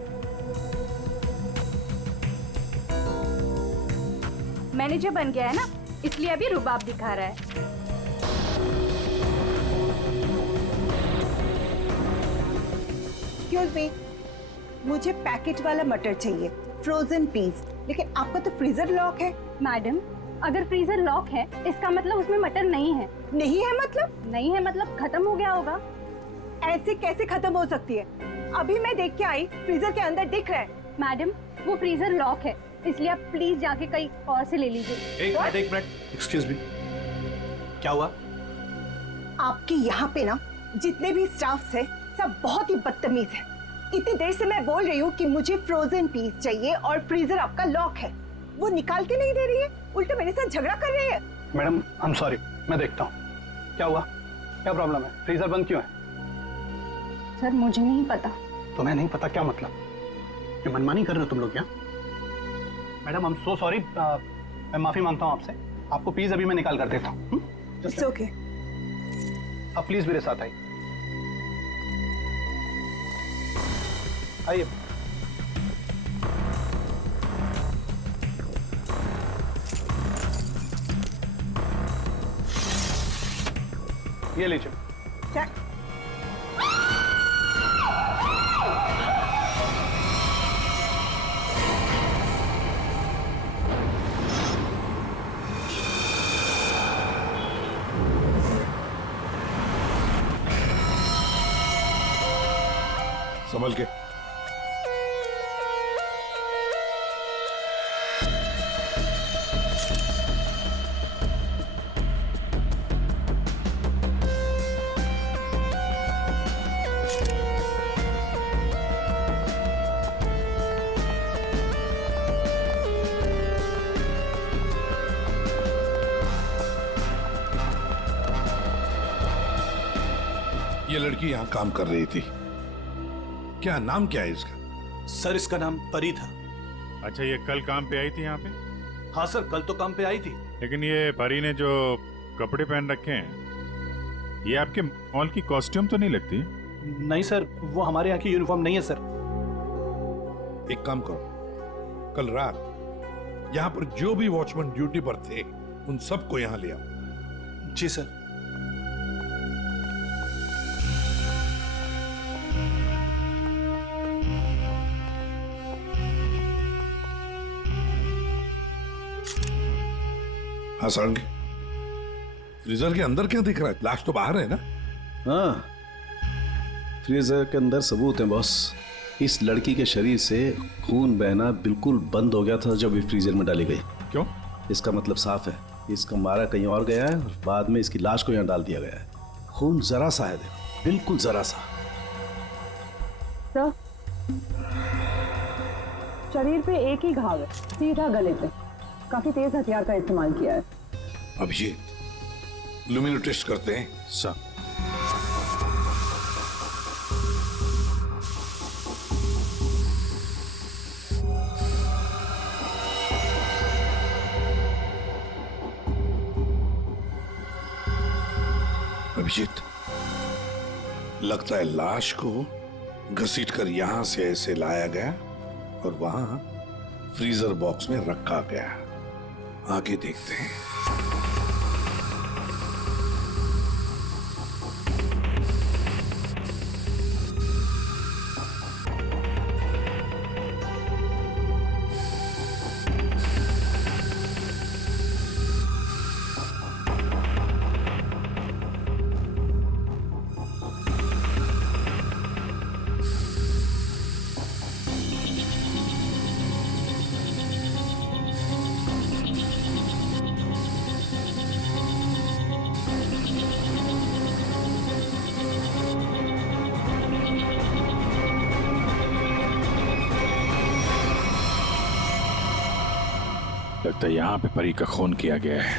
Manager बन गया है ना, इसलिए अभी रुबाब दिखा रहा है। एक्सक्यूज मी, मुझे पैकेट वाला मटर चाहिए, फ्रोजन पीस। लेकिन आपका तो फ्रीजर लॉक है। मैडम, अगर फ्रीजर लॉक है इसका मतलब उसमें मटर नहीं है। नहीं है मतलब? नहीं है मतलब खत्म हो गया होगा। ऐसे कैसे खत्म हो सकती है? अभी मैं देख के आई, फ्रीजर के अंदर दिख रहा है। मैडम, वो फ्रीजर लॉक है, इसलिए आप प्लीज जाके कहीं और से ले लीजिए। एक मिनट, एक्सक्यूज मी, क्या हुआ? आपके यहाँ पे ना जितने भी स्टाफ है सब बहुत ही बदतमीज है। इतनी देर से मैं बोल रही हूँ कि मुझे फ्रोजन पीस चाहिए और फ्रीजर आपका लॉक है, वो निकाल के नहीं दे रही है, उल्टे मेरे साथ झगड़ा कर रही है। मैडम आई एम सॉरी, मैं देखता हूँ क्या हुआ, क्या प्रॉब्लम है, फ्रीजर बंद क्यों है? सर मुझे नहीं पता। तुम्हें नहीं पता क्या मतलब? ये मनमानी कर रहे हो तुम लोग क्या? Madam I am so sorry, मैं माफी मांगता हूँ आपसे। आपको प्लीज अभी मैं निकाल कर देता हूँ। It's okay. अब प्लीज मेरे साथ आइए। आइए। ये लीजिए। संभल के। ये लड़की यहाँ काम कर रही थी, क्या नाम क्या है इसका? सर इसका नाम परी था। अच्छा, ये कल काम पे आई थी यहाँ पे? हाँ सर, कल तो काम पे आई थी। लेकिन ये परी ने जो कपड़े पहन रखे हैं, ये आपके मॉल की कॉस्ट्यूम तो नहीं लगती? नहीं सर, वो हमारे यहाँ की यूनिफॉर्म नहीं है सर। एक काम करो, कल रात यहाँ पर जो भी वॉचमैन ड्यूटी पर थे उन सबको यहाँ ले आओ। जी सर। हाँ सारंगी, फ्रीजर के अंदर क्या दिख रहा है? लाश तो बाहर है ना? हाँ, फ्रीजर के अंदर सबूत है बॉस। इस लड़की के शरीर से खून बहना बिल्कुल बंद हो गया था जब ये फ्रीजर में डाली गई। क्यों? इसका मतलब साफ है, इसका मारा कहीं और गया है और बाद में इसकी लाश को यहाँ डाल दिया गया है। खून जरा सा है, बिल्कुल जरा सा। सर, शरीर पे एक ही घाव है, सीधा गले पे। काफी तेज हथियार का इस्तेमाल किया है। अभिजीत, लुमिनो टेस्ट करते हैं। सर। अभिजीत, लगता है लाश को घसीटकर यहां से ऐसे लाया गया और वहां फ्रीजर बॉक्स में रखा गया। आगे देखते हैं। लगता है यहाँ पे परी का खून किया गया है।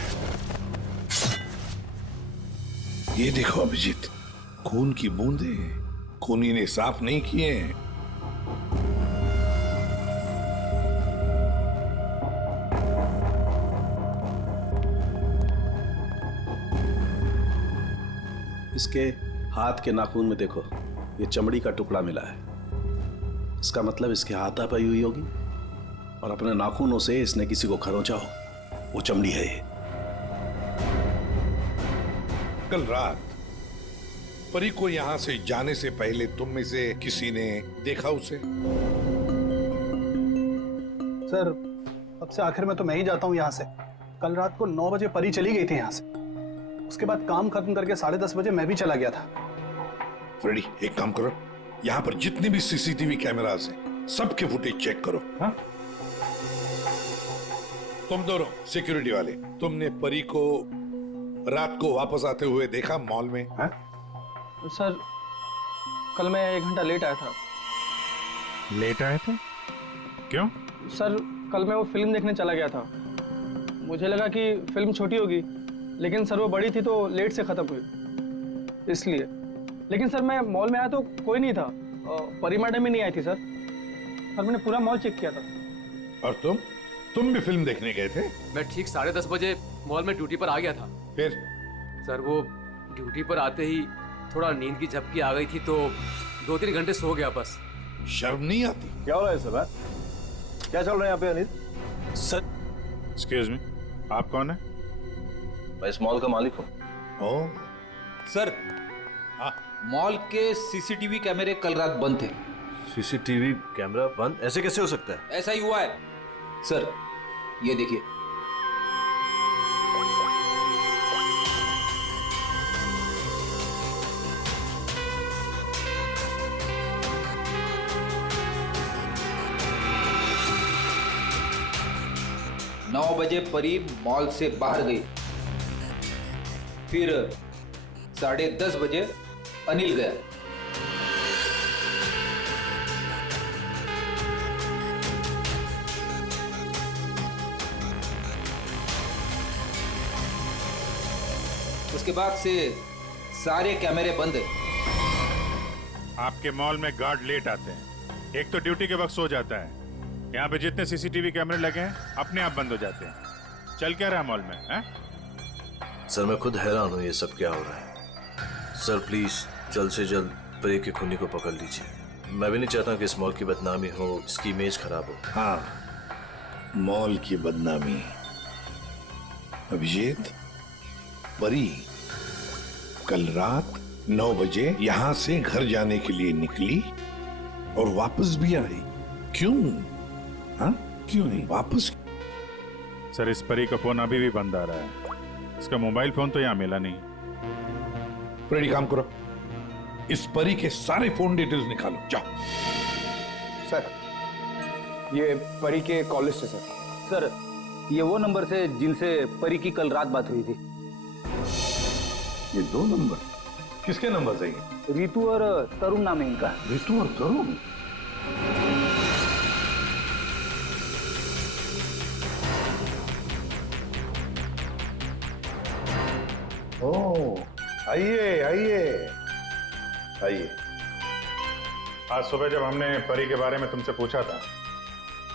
ये देखो अभिजीत, खून की बूंदे खूनी ने साफ नहीं किए हैं। इसके हाथ के नाखून में देखो, ये चमड़ी का टुकड़ा मिला है। इसका मतलब इसके हाथापाई हुई होगी और अपने नाखूनों से इसने किसी को खरोंचा हो, वो चमड़ी है ये। कल रात परी को यहां से जाने से पहले तुम में से किसी ने देखा उसे? सर, सबसे आखिर में तो मैं ही जाता हूँ यहाँ से। कल रात को 9 बजे परी चली गई थी यहाँ से। उसके बाद काम खत्म करके 10:30 बजे मैं भी चला गया था। फ्रेडी, एक काम करो, यहाँ पर जितने भी सीसीटीवी कैमरास हैं सबके फुटेज चेक करो। हाँ? तुम दोनों सिक्योरिटी वाले, तुमने परी को रात को वापस आते हुए देखा मॉल में? हाँ? सर कल मैं 1 घंटा लेट आया था। लेट आए थे? क्यों? सर कल मैं वो फिल्म देखने चला गया था। मुझे लगा कि फिल्म छोटी होगी, लेकिन सर वो बड़ी थी तो लेट से खत्म हुई, इसलिए। लेकिन सर मैं मॉल में आया तो कोई नहीं था, परी मैडम भी नहीं आई थी सर। मैंने पूरा मॉल चेक किया था। और तुम भी फिल्म देखने गए थे? मैं ठीक 10:30 बजे मॉल में ड्यूटी पर आ गया था। फिर? सर वो ड्यूटी पर आते ही थोड़ा नींद की झपकी आ गई थी तो 2-3 घंटे सो गया बस। शर्म नहीं आती? क्या हो रहा है सर? क्या चल रहा है यहाँ पे अनिल? सर एक्सक्यूज मी, आप कौन है? मैं इस मॉल का मालिक हूँ। ओह सर, मॉल के सीसीटीवी कैमरे कल रात बंद थे। सीसीटीवी कैमरा बंद? ऐसे कैसे हो सकता है? ऐसा ही हुआ है सर, ये देखिए। नौ बजे परी मॉल से बाहर गई, फिर 10:30 बजे अनिल गया। उसके बाद से सारे कैमरे बंद है। आपके मॉल में गार्ड लेट आते हैं, एक तो ड्यूटी के वक्त सो जाता है। यहाँ पे जितने सीसीटीवी कैमरे लगे हैं अपने आप बंद हो जाते हैं। चल क्या रहा है मॉल में है? सर मैं खुद हैरान हूँ, ये सब क्या हो रहा है। सर प्लीज जल्द से जल्द परी के खूनी को पकड़ लीजिए। मैं भी नहीं चाहता कि इस मॉल की बदनामी हो, इसकी इमेज खराब हो। हाँ, मॉल की बदनामी। अभिजीत, परी कल रात 9 बजे यहां से घर जाने के लिए निकली और वापस भी आई। क्यों? हाँ, क्यों नहीं वापस? सर इस परी का फोन अभी भी बंद आ रहा है, इसका मोबाइल फोन तो यहाँ मिला नहीं। फ्रेडी काम करो, इस परी के सारे फोन डिटेल्स निकालो, जाओ। सर ये परी के कॉल लिस्ट है सर। सर ये वो नंबर से जिनसे परी की कल रात बात हुई थी। ये 2 नंबर किसके नंबर से? रितु और तरुण नाम है इनका। रितु और तरुण? ओह, आइए आइए आइए। आज सुबह जब हमने परी के बारे में तुमसे पूछा था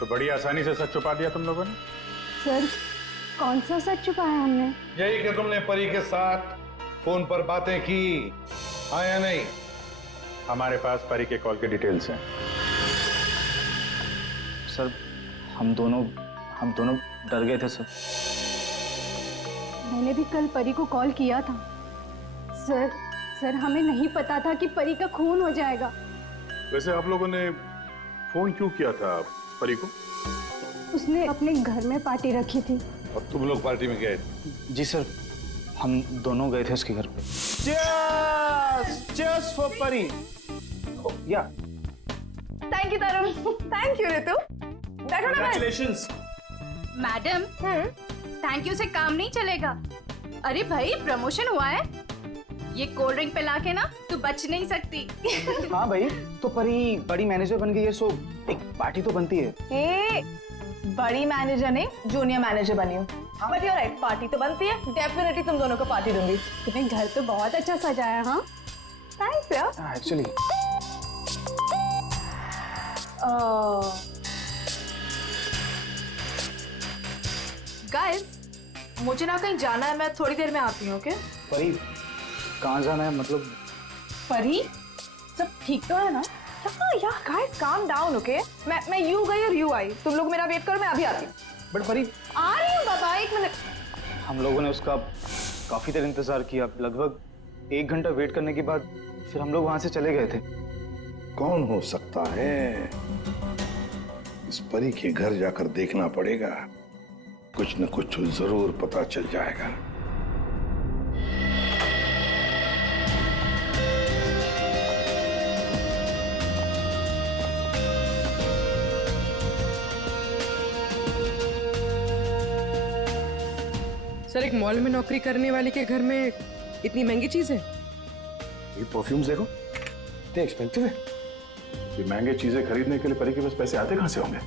तो बड़ी आसानी से सच छुपा दिया तुम लोगों ने। सर कौन सा सच छुपाया हमने? यही कि तुमने परी के साथ फोन पर बातें की, हाँ या नहीं? हमारे पास परी के कॉल के डिटेल्स हैं। सर हम दोनों डर गए थे सर। मैंने भी कल परी को कॉल किया था। सर हमें नहीं पता था कि परी का खून हो जाएगा। वैसे आप लोगों ने फोन क्यों किया था परी को? उसने अपने घर में पार्टी रखी थी। और तुम लोग पार्टी में गए? जी सर, हम दोनों गए थे उसके घर पे। Cheers for परी। या thank you Tarun. Thank you Ritu. बैठो ना। Congratulations। मैडम थैंक यू से काम नहीं चलेगा। अरे भाई प्रमोशन हुआ है, ये कोल्ड ड्रिंक पिला के ना तू बच नहीं सकती। हाँ भाई, तो परी बड़ी मैनेजर बन गई है, सो एक पार्टी तो बनती है। ए, बड़ी मैनेजर नहीं जूनियर मैनेजर बनी हूँ। बट यू राइट, पार्टी तो बनती है। डेफिनेटली तुम दोनों को पार्टी दूंगी। तुम्हें घर तो बहुत अच्छा सजाया। हाँ थैंक्स यार। एक्चुअली गाइस मुझे ना कहीं जाना है, मैं थोड़ी देर में आती हूँ। ओके परी कहाँ जाना है? मतलब परी सब ठीक तो है ना? यार गाइस काम डाउन। ओके मैं यू गई और यू आई, तुम लोग मेरा वेट करो, मैं अभी आती हूँ। बट परी आ रही हूँ बाबा, 1 मिनट। हम लोगों ने उसका काफी देर इंतजार किया, लगभग 1 घंटा वेट करने के बाद फिर हम लोग वहां से चले गए थे। कौन हो सकता है? इस परी के घर जाकर देखना पड़ेगा, कुछ न कुछ जरूर पता चल जाएगा। सर एक मॉल में नौकरी करने वाले के घर में इतनी महंगी चीज है? ये परफ्यूम्स देखो, इतने एक्सपेंसिव है। ये महंगे चीजें खरीदने के लिए परी के पास पैसे आते कहां से होंगे?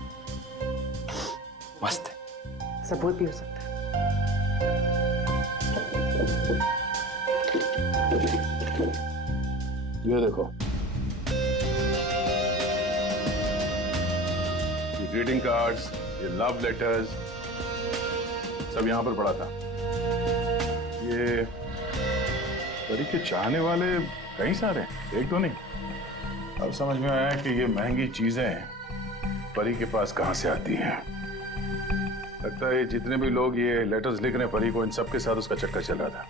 मस्त है। सबूत भी हो सकता है। ये देखो, ये ग्रीटिंग कार्ड्स, ये लव लेटर्स सब यहां पर पड़ा था। ये परी के चाहने वाले कई सारे हैं, एक तो नहीं। अब समझ में आया कि ये महंगी चीजें परी के पास कहां से आती हैं। लगता है जितने भी लोग ये लेटर्स लिख रहे हैं परी को, इन सबके साथ उसका चक्कर चल रहा था।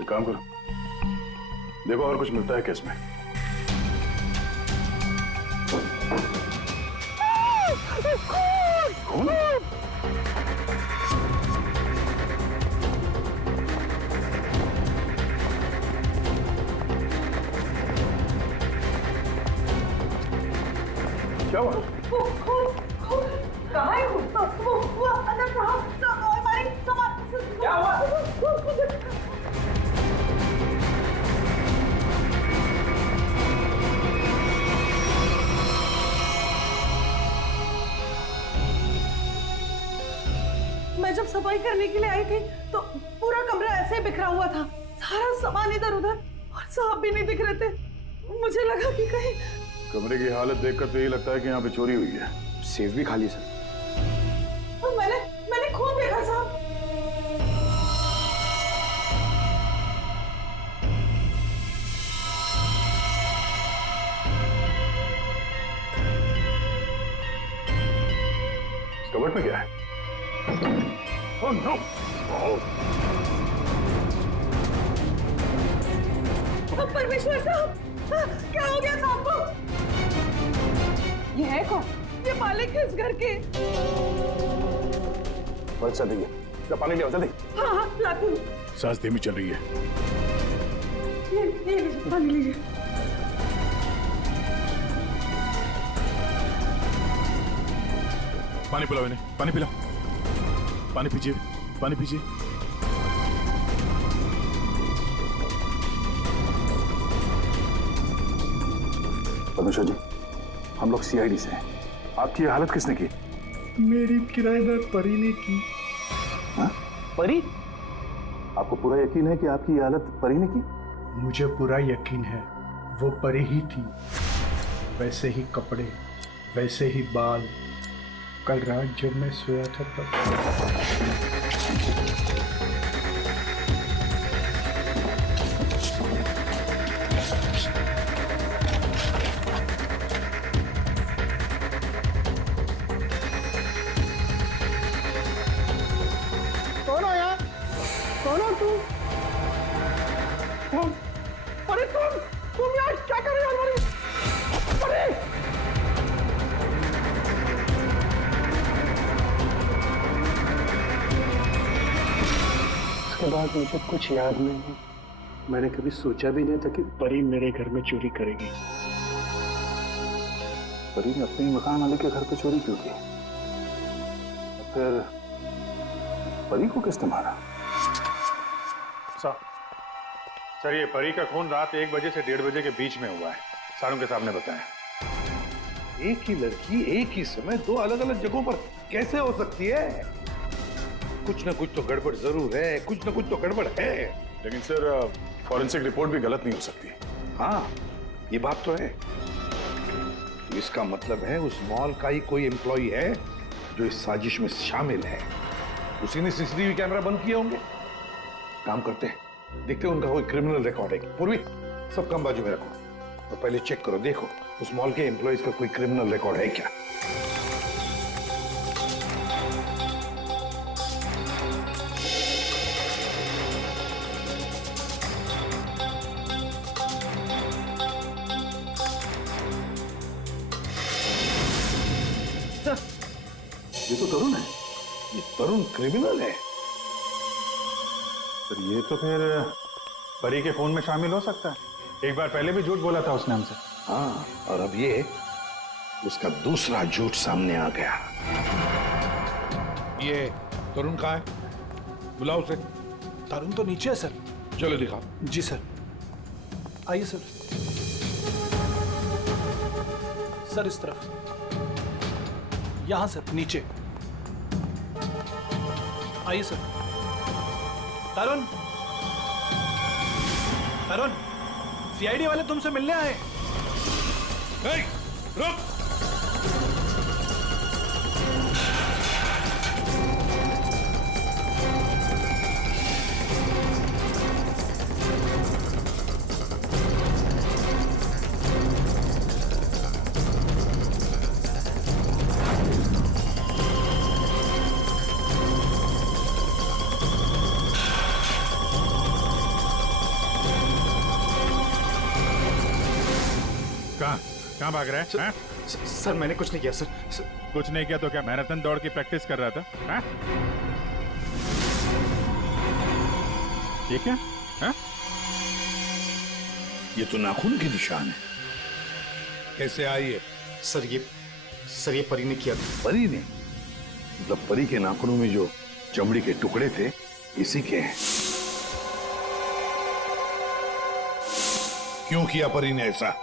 एक काम करो, देखो और कुछ मिलता है केस में। खून? क्या हुआ? कहाँ है वो अंदर रहा, हमारी क्या हुआ? मैं जब सफाई करने के लिए आई थी तो पूरा कमरा ऐसे ही बिखरा हुआ था, सारा सामान इधर उधर, और साहब भी नहीं दिख रहे थे। मुझे लगा कि कहीं कमरे की हालत देखकर तो यही लगता है कि यहाँ पे चोरी हुई है। सेफ भी खाली सर। मैंने खून देखा साहब। कबर्ड में क्या है? Oh no! परमेश्वर साहब, क्या हो गया साहब को? ये है कौन? ये मालिक है इस घर के। बस चल रही है, क्या पानी ले आओ जल्दी। हाँ लाती हूँ। सांस धीमी चल रही है। ये लीजिए, पानी लीजिए। पानी पिलाओ इन्हें, पानी पिलाओ। पानी पीजिए, पानी पीजिए। परमेश्वर जी, हम लोग सीआईडी से हैं। आपकी ये हालत किसने की? मेरी किराएदार परी ने की। हाँ? परी? आपको पूरा यकीन है कि आपकी ये हालत परी ने की? मुझे पूरा यकीन है, वो परी ही थी। वैसे ही कपड़े, वैसे ही बाल। कल रात जब मैं सोया था तब। कौन हो यार? कौन हो तुम? कौन? अरे तुम यार क्या कर रहे हो हमारी? अरे! उसके बाद मुझे कुछ याद नहीं। मैंने कभी सोचा भी नहीं था कि परी मेरे घर में चोरी करेगी। परी ने अपने मकान मालिक के घर पे चोरी क्यों की? फिर परी को किसने मारा? सर ये परी का खून रात 1 बजे से 1:30 बजे के बीच में हुआ है, सारों के सामने बताया। एक ही लड़की एक ही समय दो अलग अलग जगहों पर कैसे हो सकती है? कुछ ना कुछ तो गड़बड़ जरूर है, कुछ ना कुछ तो गड़बड़ है। लेकिन सर फॉरेंसिक रिपोर्ट भी गलत नहीं हो सकती। हाँ, ये बात तो है। इसका मतलब है उस मॉल का ही कोई एम्प्लॉई है जो इस साजिश में शामिल है। उसी ने सीसीटीवी कैमरा बंद किए होंगे। काम करते हैं, देखते हैं उनका कोई क्रिमिनल रिकॉर्ड है। पूर्वी, सब काम बाजू में रखो और पहले चेक करो, देखो उस मॉल के एम्प्लॉइज का कोई क्रिमिनल रिकॉर्ड है क्या। ये तो तरुण है, ये तरुण क्रिमिनल है। सर ये तो फिर परी के खून में शामिल हो सकता है। एक बार पहले भी झूठ बोला था उसने हमसे। हाँ, और अब ये उसका दूसरा झूठ सामने आ गया। ये तरुण कहाँ है? बुलाओ उसे। तरुण तो नीचे है सर। चलो दिखाओ। जी सर। आइए सर। सर इस तरफ, यहां सर नीचे। आइए सर। तरुण, तरुण, सीआईडी वाले तुमसे मिलने आए। रुक। कहाँ भाग रहा है? सर मैंने कुछ नहीं किया सर। कुछ नहीं किया तो क्या मैराथन दौड़ की प्रैक्टिस कर रहा था? हाँ? ये क्या? हाँ? ये तो नाखून के निशान है। कैसे आई है? सर ये परी ने किया था। परी ने? मतलब परी के नाखूनों में जो चमड़ी के टुकड़े थे इसी के हैं। क्यों किया परी ने ऐसा?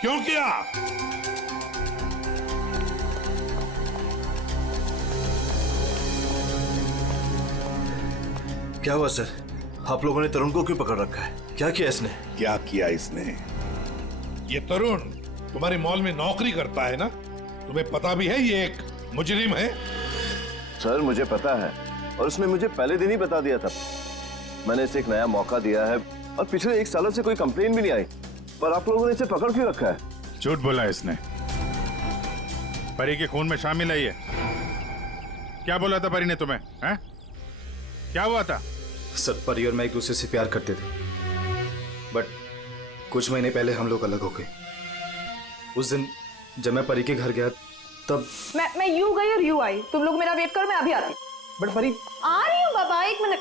क्यों किया? क्या हुआ सर? आप लोगों ने तरुण को क्यों पकड़ रखा है? क्या किया इसने? क्या किया इसने? ये तरुण तुम्हारे मॉल में नौकरी करता है ना? तुम्हें पता भी है ये एक मुजरिम है? सर मुझे पता है और उसने मुझे पहले दिन ही बता दिया था। मैंने इसे एक नया मौका दिया है और पिछले 1 सालों से कोई कंप्लेन भी नहीं आई, पर आप लोगों ने इसे पकड़ क्यों रखा है? झूठ बोला इसने। परी के खून में शामिल है ये। क्या बोला था परी ने तुम्हें? हैं? क्या हुआ था? सर परी और मैं एक दूसरे से प्यार करते थे, बट कुछ महीने पहले हम लोग अलग हो गए। उस दिन जब मैं परी के घर गया तब मैं यूं गई और यूं आई। तुम लोग मेरा वेट करो, मैं अभी आती। बट परी आ रही हूँ बाबा, 1 मिनट।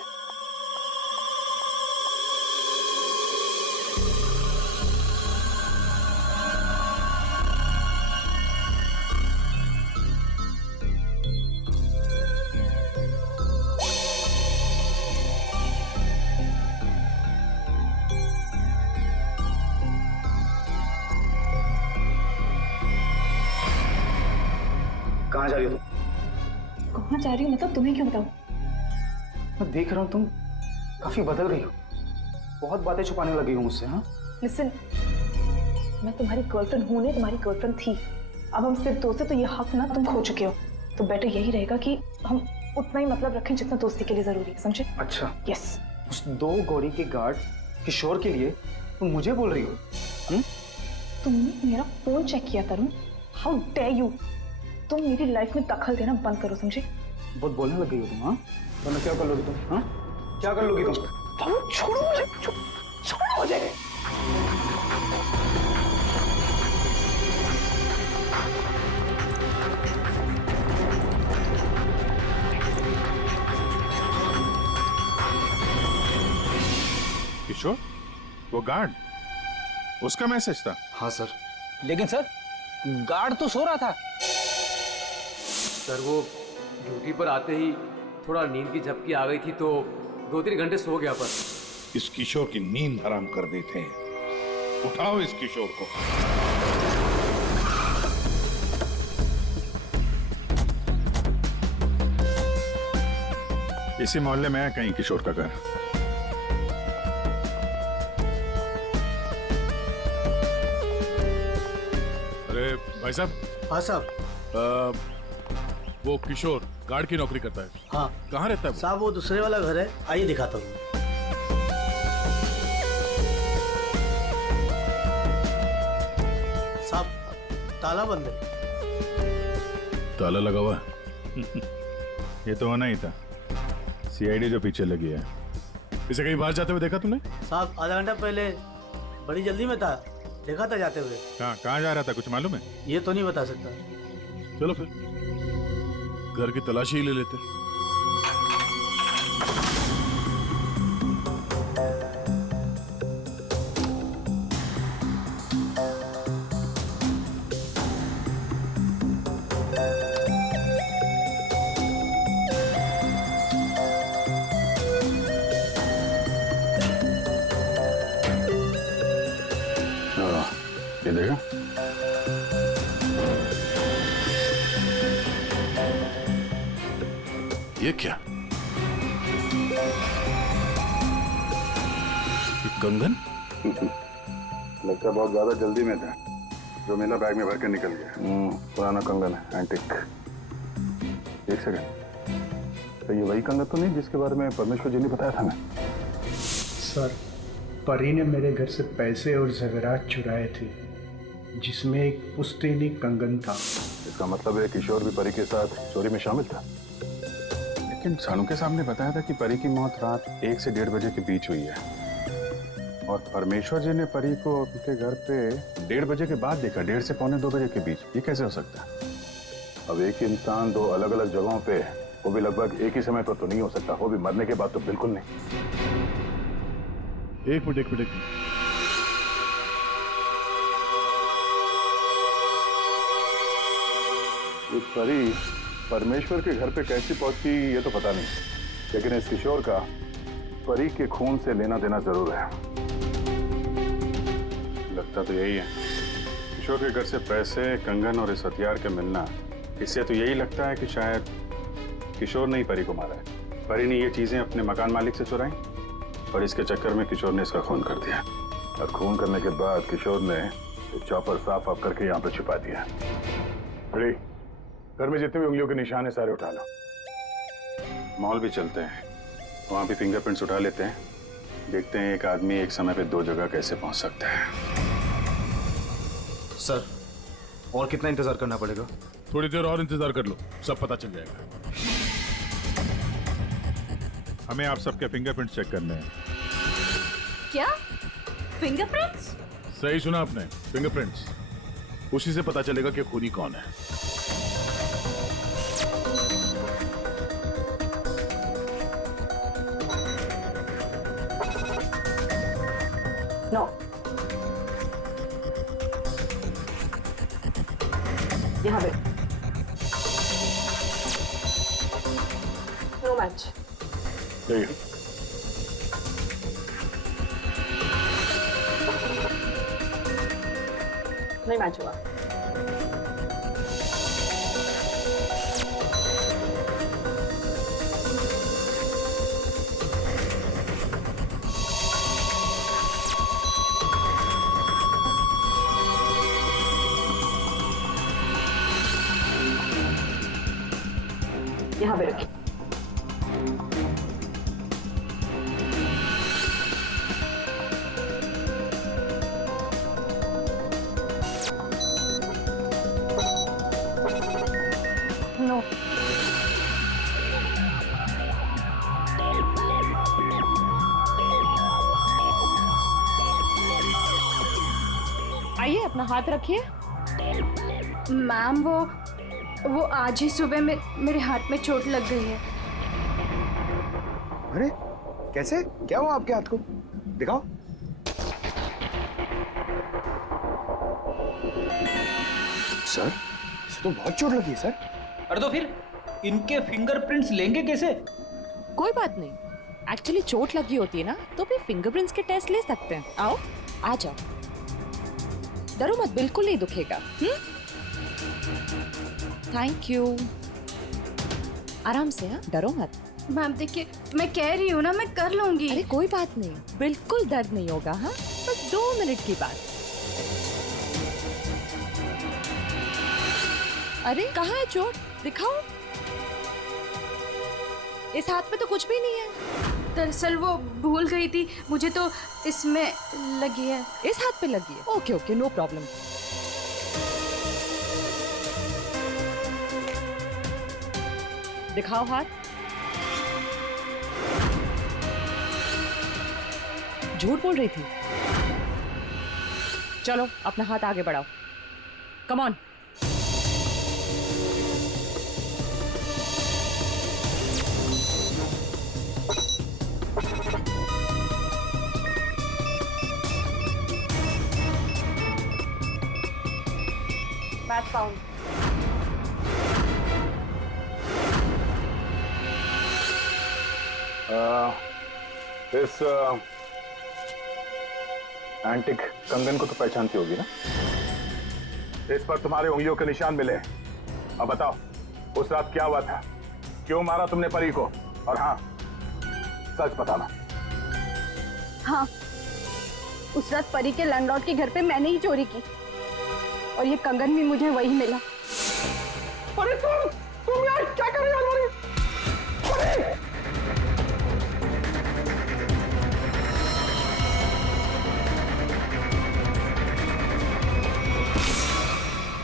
कहाँ जा रही हो तुम? कहाँ जा रही हूँ मतलब तुम्हें क्यों बताऊँ? मैं देख रहा हूँ तुम काफी बदल गई हो। बहुत बातें छुपाने लगी हो मुझसे। हाँ लिसन, मैं तुम्हारी गर्लफ्रेंड हूँ नहीं, तुम्हारी गर्लफ्रेंड थी। अब हम सिर्फ दोस्त हैं तो ये हक ना तुम खो चुके हो। तो बेटर यही रहेगा कि हम उतना ही मतलब रखें जितना दोस्ती के लिए जरूरी है, समझे? अच्छा यस। उस 2 गौरी के गार्ड किशोर के लिए तुम मुझे बोल रही हो? तुमने मेरा फोन चेक किया तरुण। How dare you! तुम मेरी लाइफ में दखल देना बंद करो, समझे? बहुत बोलने लग गई हो तुम। हाँ वरना क्या कर लोगी तुम? हाँ क्या कर लोगी तुम? छोड़ो मुझे, छोड़ो मुझे। किशोर, वो गार्ड, उसका मैसेज था? हाँ सर। लेकिन सर गार्ड तो सो रहा था। सर वो ड्यूटी पर आते ही थोड़ा नींद की झपकी आ गई थी तो 2-3 घंटे सो गया। पर इस किशोर की नींद हराम कर देते हैं। उठाओ इस किशोर को। इसी मोहल्ले में है कहीं किशोर का घर। अरे भाई साहब। हाँ साहब। वो किशोर गार्ड की नौकरी करता है। हाँ। कहाँ रहता है वो? साहब वो दूसरे वाला घर है, आइए दिखाता हूँ। साहब ताला बंद है। ताला लगा हुआ है। ये तो होना ही था। सीआईडी जो पीछे लगी है। इसे कहीं बाहर जाते हुए देखा तुमने? साहब आधा घंटा पहले बड़ी जल्दी में था, देखा था जाते हुए। कहाँ जा रहा था, कुछ मालूम है? ये तो नहीं बता सकता। चलो फिर घर की तलाशी ही ले लेते। ये क्या? ये कंगन? लगता बहुत ज्यादा जल्दी में था, जो मेरा बैग में भर के निकल गया। पुराना कंगन है, एंटिक। एक सेकंड, तो ये वही कंगन तो नहीं जिसके बारे में परमेश्वर जी ने बताया था? मैं सर, परी ने मेरे घर से पैसे और ज़ेवरात चुराए थे, जिसमें एक पुश्तैनी कंगन था। इसका मतलब है किशोर भी परी के साथ चोरी में शामिल था। लेकिन सानू के सामने बताया था कि परी की मौत रात 1 से 1:30 बजे के बीच हुई है, और परमेश्वर जी ने परी को उनके घर पे 1:30 बजे के बाद देखा, 1:30 से 1:45-2 बजे के बीच। ये कैसे हो सकता है? अब एक ही इंसान 2 अलग अलग जगहों पे, वो भी लगभग एक ही समय पर तो नहीं हो सकता, वो भी मरने के बाद तो बिल्कुल नहीं। एक मिनट। ये परी परमेश्वर के घर पे कैसे पहुंची ये तो पता नहीं, लेकिन इस किशोर का परी के खून से लेना देना जरूर है। लगता तो यही है। किशोर के घर से पैसे, कंगन और इस हथियार के मिलना, इससे तो यही लगता है कि शायद किशोर ने ही परी को मारा है। परी ने ये चीजें अपने मकान मालिक से चुराई और इसके चक्कर में किशोर ने इसका खून कर दिया, और खून करने के बाद किशोर ने चॉपर साफ ऑफ करके यहाँ पे छिपा दिया। बड़ी घर में जितने भी उंगलियों के निशान है सारे उठा लो। मॉल भी चलते हैं, वहां भी फिंगरप्रिंट्स उठा लेते हैं, देखते हैं एक आदमी एक समय पे 2 जगह कैसे पहुंच सकता है। सर, और कितना इंतजार करना पड़ेगा? थोड़ी देर और इंतजार कर लो, सब पता चल जाएगा। हमें आप सबके फिंगरप्रिंट्स चेक करने हैं। क्या फिंगरप्रिंट्स? सही सुना आपने, फिंगरप्रिंट्स। उसी से पता चलेगा कि खूनी कौन है। नो, यहाँ पे नो मैच। नहीं मैच हुआ। यहाँ पे रखिए। नो, आइए, अपना हाथ रखिए। मैम, वो आज ही सुबह मेरे हाथ में चोट लग गई है। अरे कैसे? क्या हुआ आपके हाथ को? दिखाओ। सर, इसे तो बहुत चोट लगी है सर। अरे तो फिर इनके फिंगरप्रिंट्स लेंगे कैसे? कोई बात नहीं, एक्चुअली चोट लगी होती है ना, तो फिर फिंगरप्रिंट्स के टेस्ट ले सकते हैं। आओ, आ जाओ, डरो मत, बिल्कुल नहीं दुखेगा। Thank you. आराम से, हाँ, डरो मत। मैम देखिए, मैं कह रही हूँ ना, मैं कर लूंगी। अरे कोई बात नहीं, बिल्कुल दर्द नहीं होगा। हाँ, बस 2 मिनट की बात। अरे कहाँ है चोट? दिखाओ। इस हाथ में तो कुछ भी नहीं है। दरअसल वो भूल गई थी, मुझे तो इसमें लगी है। इस हाथ पे लगी है? Okay okay, no problem. दिखाओ हाथ। झूठ बोल रही थी। चलो अपना हाथ आगे बढ़ाओ, कम ऑन। Match found. इस एंटिक कंगन को तो पहचानती होगी ना? इस पर तुम्हारे उंगलियों के निशान मिले। अब बताओ, उस रात क्या हुआ था? क्यों मारा तुमने परी को? और हाँ, सच बताना। हाँ, उस रात परी के लैंडलॉर्ड के घर पे मैंने ही चोरी की और ये कंगन भी मुझे वही मिला। अरे तुम यार क्या कर रही हो हमारी?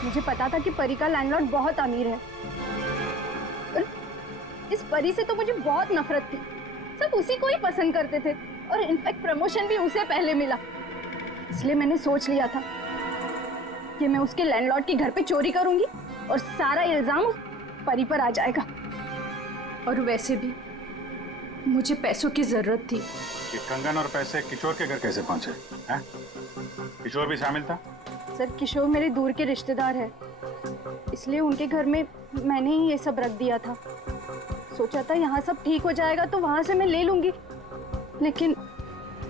मुझे पता था कि परी का लैंडलॉर्ड बहुत अमीर है। पर इस परी से तो मुझे बहुत नफरत थी। सब उसी को ही पसंद करते थे और इनफैक्ट प्रमोशन भी उसे पहले मिला। इसलिए मैंने सोच लिया था कि मैं उसके लैंडलॉर्ड के घर पे चोरी करूंगी और सारा इल्जाम उस परी पर आ जाएगा। और वैसे भी मुझे पैसों की जरूरत थी। ये कंगन और पैसे किशोर के घर कैसे पहुंचे हैं? किशोर भी शामिल था? सर, किशोर मेरे दूर के रिश्तेदार है, इसलिए उनके घर में मैंने ही ये सब रख दिया था। सोचा था यहाँ सब ठीक हो जाएगा तो वहां से मैं ले लूंगी, लेकिन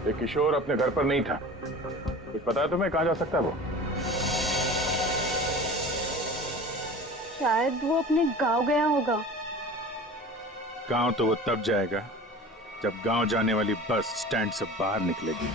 ये किशोर अपने घर पर नहीं था। कुछ पता है तुम्हें कहाँ जा सकता है वो? शायद वो अपने गांव गया होगा। गांव तो वो तब जाएगा जब गांव जाने वाली बस स्टैंड से बाहर निकलेगी।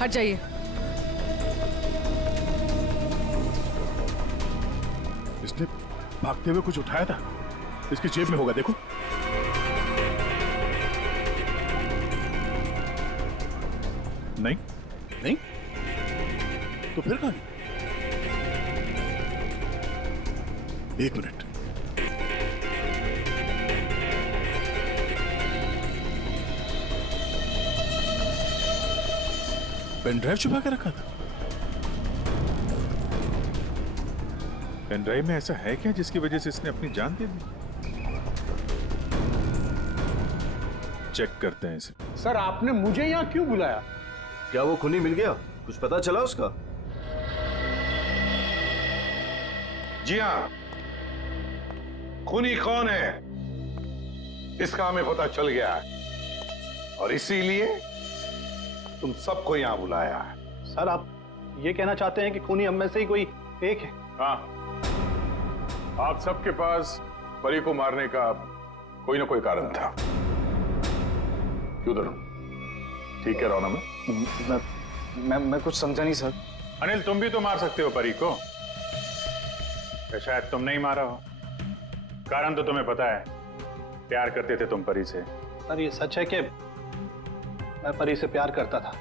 हट जाइए। इसने भागते हुए कुछ उठाया था, इसकी जेब में होगा, देखो। नहीं नहीं, तो फिर कहां? एक मिनट, पेन ड्राइव छुपा के रखा था। पेन ड्राइव में ऐसा है क्या जिसकी वजह से इसने अपनी जान दे दी? चेक करते हैं इसे। सर, आपने मुझे यहाँ क्यों बुलाया? क्या वो खूनी मिल गया? कुछ पता चला उसका? जी हाँ, खूनी कौन है इसका हमें पता चल गया है और इसीलिए तुम सबको यहां बुलाया है। सर, आप ये कहना चाहते हैं कि खूनी हम में से ही कोई एक है? हाँ, आप सबके पास परी को मारने का कोई ना कोई कारण था। क्यों तरुण, ठीक कह रहा हूं ना मैं कुछ समझा नहीं सर। अनिल, तुम भी तो मार सकते हो परी को। या शायद तुम नहीं मारा हो। कारण तो तुम्हें पता है, प्यार करते थे तुम परी से। सर, ये सच है कि मैं परी से प्यार करता था,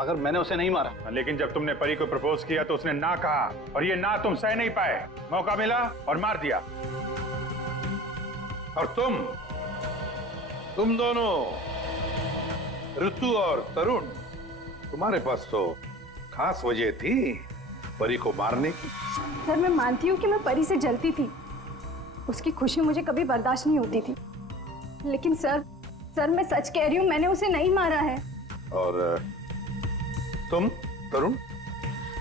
मगर मैंने उसे नहीं मारा। लेकिन जब तुमने परी को प्रपोज किया तो उसने ना कहा, और ये ना तुम सह नहीं पाए। मौका मिला और मार दिया। और तुम दोनों, ऋतु और तरुण, तुम्हारे पास तो खास वजह थी परी को मारने की। सर, मैं मानती हूँ कि मैं परी से जलती थी, उसकी खुशी मुझे कभी बर्दाश्त नहीं होती थी, लेकिन सर मैं सच कह रही हूँ, मैंने उसे नहीं मारा है। और तुम तरुण?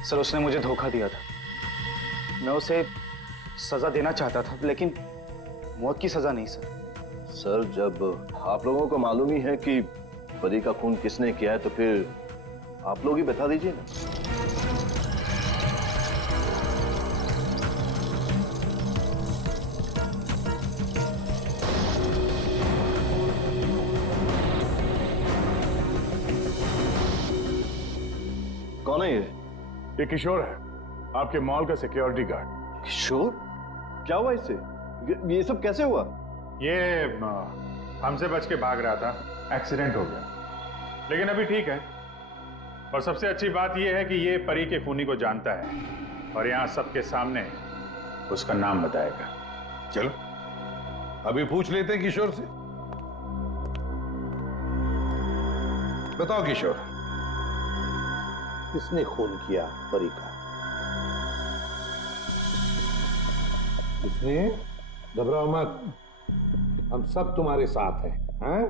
सर, उसने मुझे धोखा दिया था। मैं उसे सजा देना चाहता था, लेकिन मौत की सजा नहीं सर। सर, जब आप लोगों को मालूम ही है कि परी का खून किसने किया है, तो फिर आप लोग ही बता दीजिए ना। कौन है ये? ये किशोर है, आपके मॉल का सिक्योरिटी गार्ड। किशोर? क्या हुआ इससे? ये सब कैसे हुआ? ये हमसे बच के भाग रहा था, एक्सीडेंट हो गया, लेकिन अभी ठीक है। और सबसे अच्छी बात यह है कि ये परी के खूनी को जानता है और यहाँ सबके सामने उसका नाम बताएगा। चलो अभी पूछ लेते हैं किशोर से। बताओ किशोर, किसने खून किया परी का? किसने? घबराओ मत, हम सब तुम्हारे साथ हैं। हैं?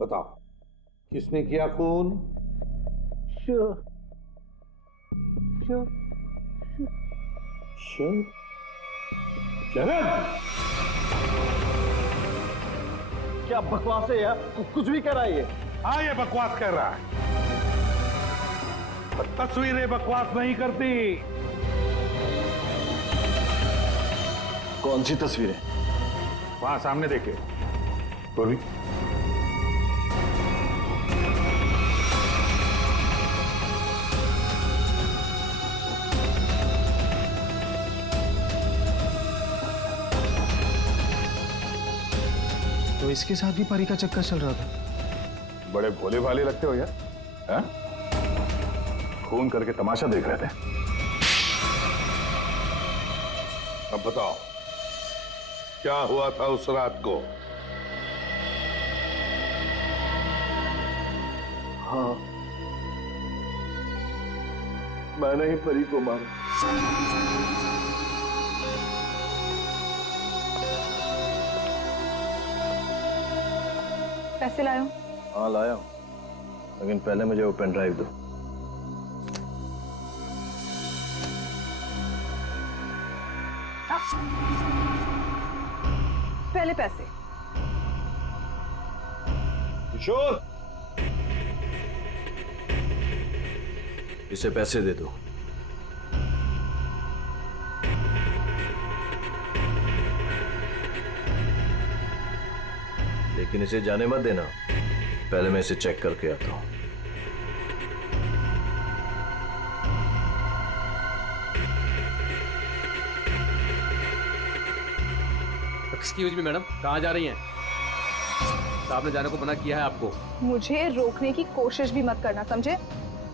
बताओ किसने किया खून? शरद, क्या बकवास है यार? कुछ भी कह रहा है ये। हाँ ये बकवास कर रहा है, पर तस्वीरें बकवास नहीं करती। कौन सी तस्वीरें? वहां सामने देखिए। पूर्वी, तो इसके साथ भी परी का चक्कर चल रहा था। बड़े भोले भाले लगते हो यार, हैं? खून करके तमाशा देख रहे थे। अब बताओ क्या हुआ था उस रात को? हाँ, मैंने ही परी को मारा। पैसे लाया हूँ। हाँ लाया हूँ, लेकिन पहले मुझे वो पेन ड्राइव दो। पहले पैसे। किशोर, इसे पैसे दे दो। लेकिन इसे जाने मत देना, पहले मैं इसे चेक करके आता हूं। एक्सक्यूज मी मैडम, कहाँ जा रही हैं? साहब ने जाने को मना किया है आपको। मुझे रोकने की कोशिश भी मत करना, समझे?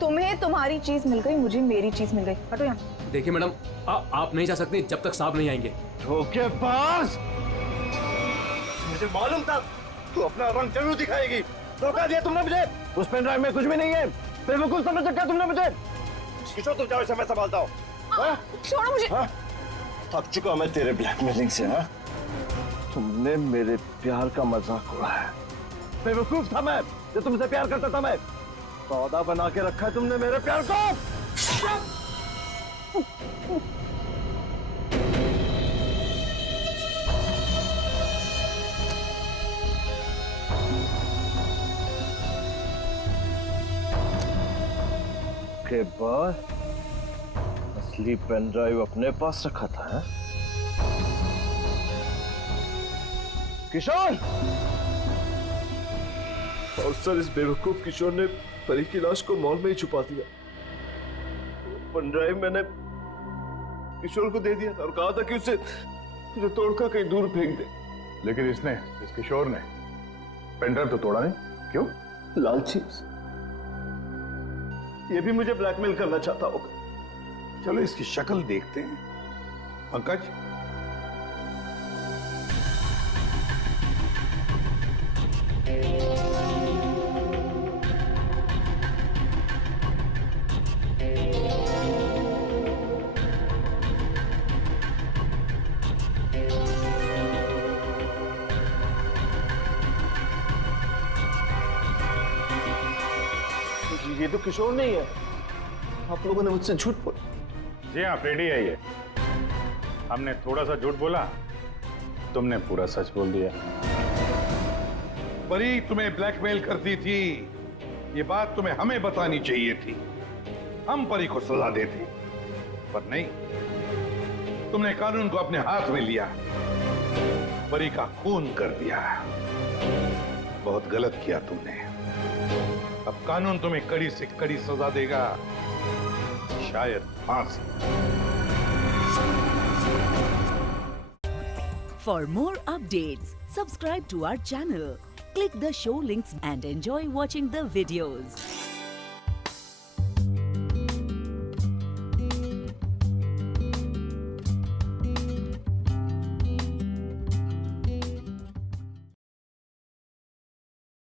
तुम्हें तुम्हारी चीज मिल गई, मुझे मेरी चीज मिल गई। हटो यहाँ। देखिए मैडम, आप नहीं जा सकती जब तक साहब नहीं आएंगे। धोखेबाज! मुझे मालूम था तू अपना रंग जरूर दिखाएगी। धोखा दिया तुमने मुझे। उस पेन ड्राइव में कुछ भी नहीं है। बिल्कुल समझ रखा तुमने मुझे। किशोर तुम जाओ, इसे मैं संभालता हूँ। छोड़ो मुझे। थक चुका मैं तेरे ब्लैकमेलिंग से। हाँ, तुमने मेरे प्यार का मजाक उड़ाया। बेवकूफ था मैं, जो तुमसे प्यार करता था मैं। सौदा बना के रखा है तुमने मेरे प्यार को। के बाद असली पेन ड्राइव अपने पास रखा था। है? किशोर! और सर, इस बेवकूफ किशोर ने परी की लाश को मॉल में ही छुपा दिया। पेन ड्राइव मैंने किशोर को दे दिया था और कहा था कि उसे तोड़कर कहीं दूर फेंक दे। लेकिन इस किशोर ने पेन ड्राइव तो तोड़ा नहीं, क्यों? लालची। ये भी मुझे ब्लैकमेल करना चाहता होगा। चलो इसकी शक्ल देखते हैं। पंकज, ये तो किशोर नहीं है। आप लोगों ने मुझसे झूठ बोला। जी हाँ, फ्रेडी है ये। हमने थोड़ा सा झूठ बोला, तुमने पूरा सच बोल दिया। परी तुम्हें ब्लैकमेल करती थी, ये बात तुम्हें हमें बतानी चाहिए थी। हम परी को सजा देते, पर नहीं, तुमने कानून को अपने हाथ में लिया, परी का खून कर दिया। बहुत गलत किया तुमने। अब कानून तुम्हें कड़ी से कड़ी सजा देगा, शायद फांसी। For more updates, subscribe to our channel, click the show links and enjoy watching the videos.